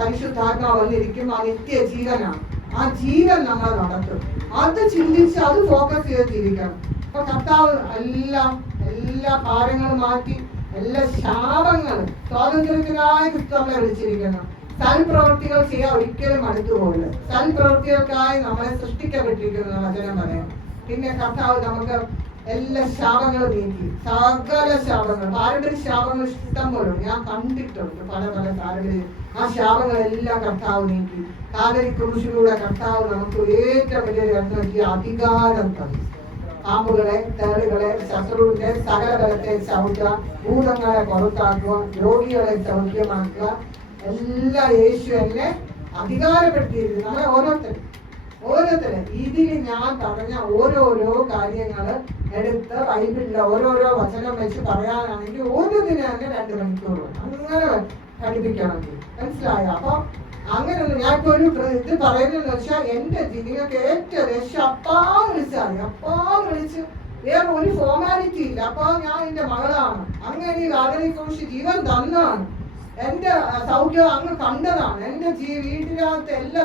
പരിശുദ്ധാത്മാവ് വന്നിരിക്കും. ആ നിത്യജീവനാണ്. ആ ജീവൻ നമ്മൾ നടത്തും. അത് ചിന്തിച്ച് അത് ഫോക്കസ് ചെയ്ത് ജീവിക്കണം. അപ്പൊ കർത്താവ് എല്ലാ ഭാരങ്ങളും മാറ്റി, എല്ലാ ശാപങ്ങളും സ്വാതന്ത്ര്യത്തിനായി ക്രിസ്തു നമ്മളെ വിളിച്ചിരിക്കണം. സൽപ്രവൃത്തികൾ ചെയ്യാൻ ഒരിക്കലും അടുത്തു പോകില്ല. സൽപ്രവൃത്തികൾക്കായി നമ്മളെ സൃഷ്ടിക്കപ്പെട്ടിരിക്കുന്ന വചനം പറയാം. പിന്നെ കർത്താവ് നമുക്ക് എല്ലാ ശാപങ്ങളും നീക്കി, സകല ശാപങ്ങൾ, പാരമ്പര്യ ശാപങ്ങൾ ഇഷ്ടം പോലെ ഞാൻ കണ്ടിട്ടുണ്ട്, പല പാരമ്പര്യം. ആ ശാപങ്ങളെല്ലാം കർത്താവ് നീക്കി. കാലരി ക്രൂശിലൂടെ കർത്താവ് നമുക്ക് ഏറ്റവും വലിയ അധികാരം തന്നു. പാമ്പുകളെ, തേളുകളെ, ശത്രുവിന്റെ സകല ബലത്തെ ചവിട്ടുക, ഭൂതങ്ങളെ പുറത്താക്കുക, രോഗികളെ സൗഖ്യമാക്കുക, എല്ലാം യേശു എന്നെ അധികാരപ്പെടുത്തിയിരിക്കുന്നു. നമ്മളെ ഓരോരുത്തരും ഇതിൽ ഞാൻ പറഞ്ഞ ഓരോരോ കാര്യങ്ങള് എടുത്ത് ബൈബിളിലെ ഓരോരോ വചനം വെച്ച് പറയാനാണെങ്കിൽ ഓരോന്നിനും തന്നെ 2 മണിക്കൂർ അങ്ങനെ പഠിപ്പിക്കണമെങ്കിൽ. മനസ്സിലായോ? അപ്പൊ അങ്ങനെ ഞാനിപ്പോ ഒരു ഇത് പറയുന്നതെന്ന് വെച്ചാൽ എന്റെ നിങ്ങൾക്ക് ഏറ്റവും രക്ഷ അപ്പാ വിളിച്ച് വേറെ ഒരു ഫോർമാലിറ്റി ഇല്ല. അപ്പൊ ഞാൻ എന്റെ മകളാണ്, അങ്ങനെ ഈ കാതലിനെ കുറിച്ച് ജീവൻ തന്നാണ്, എന്റെ സൗഖ്യം അങ്ങ് കണ്ടതാണ്, എന്റെ വീട്ടിനകത്ത് എല്ലാ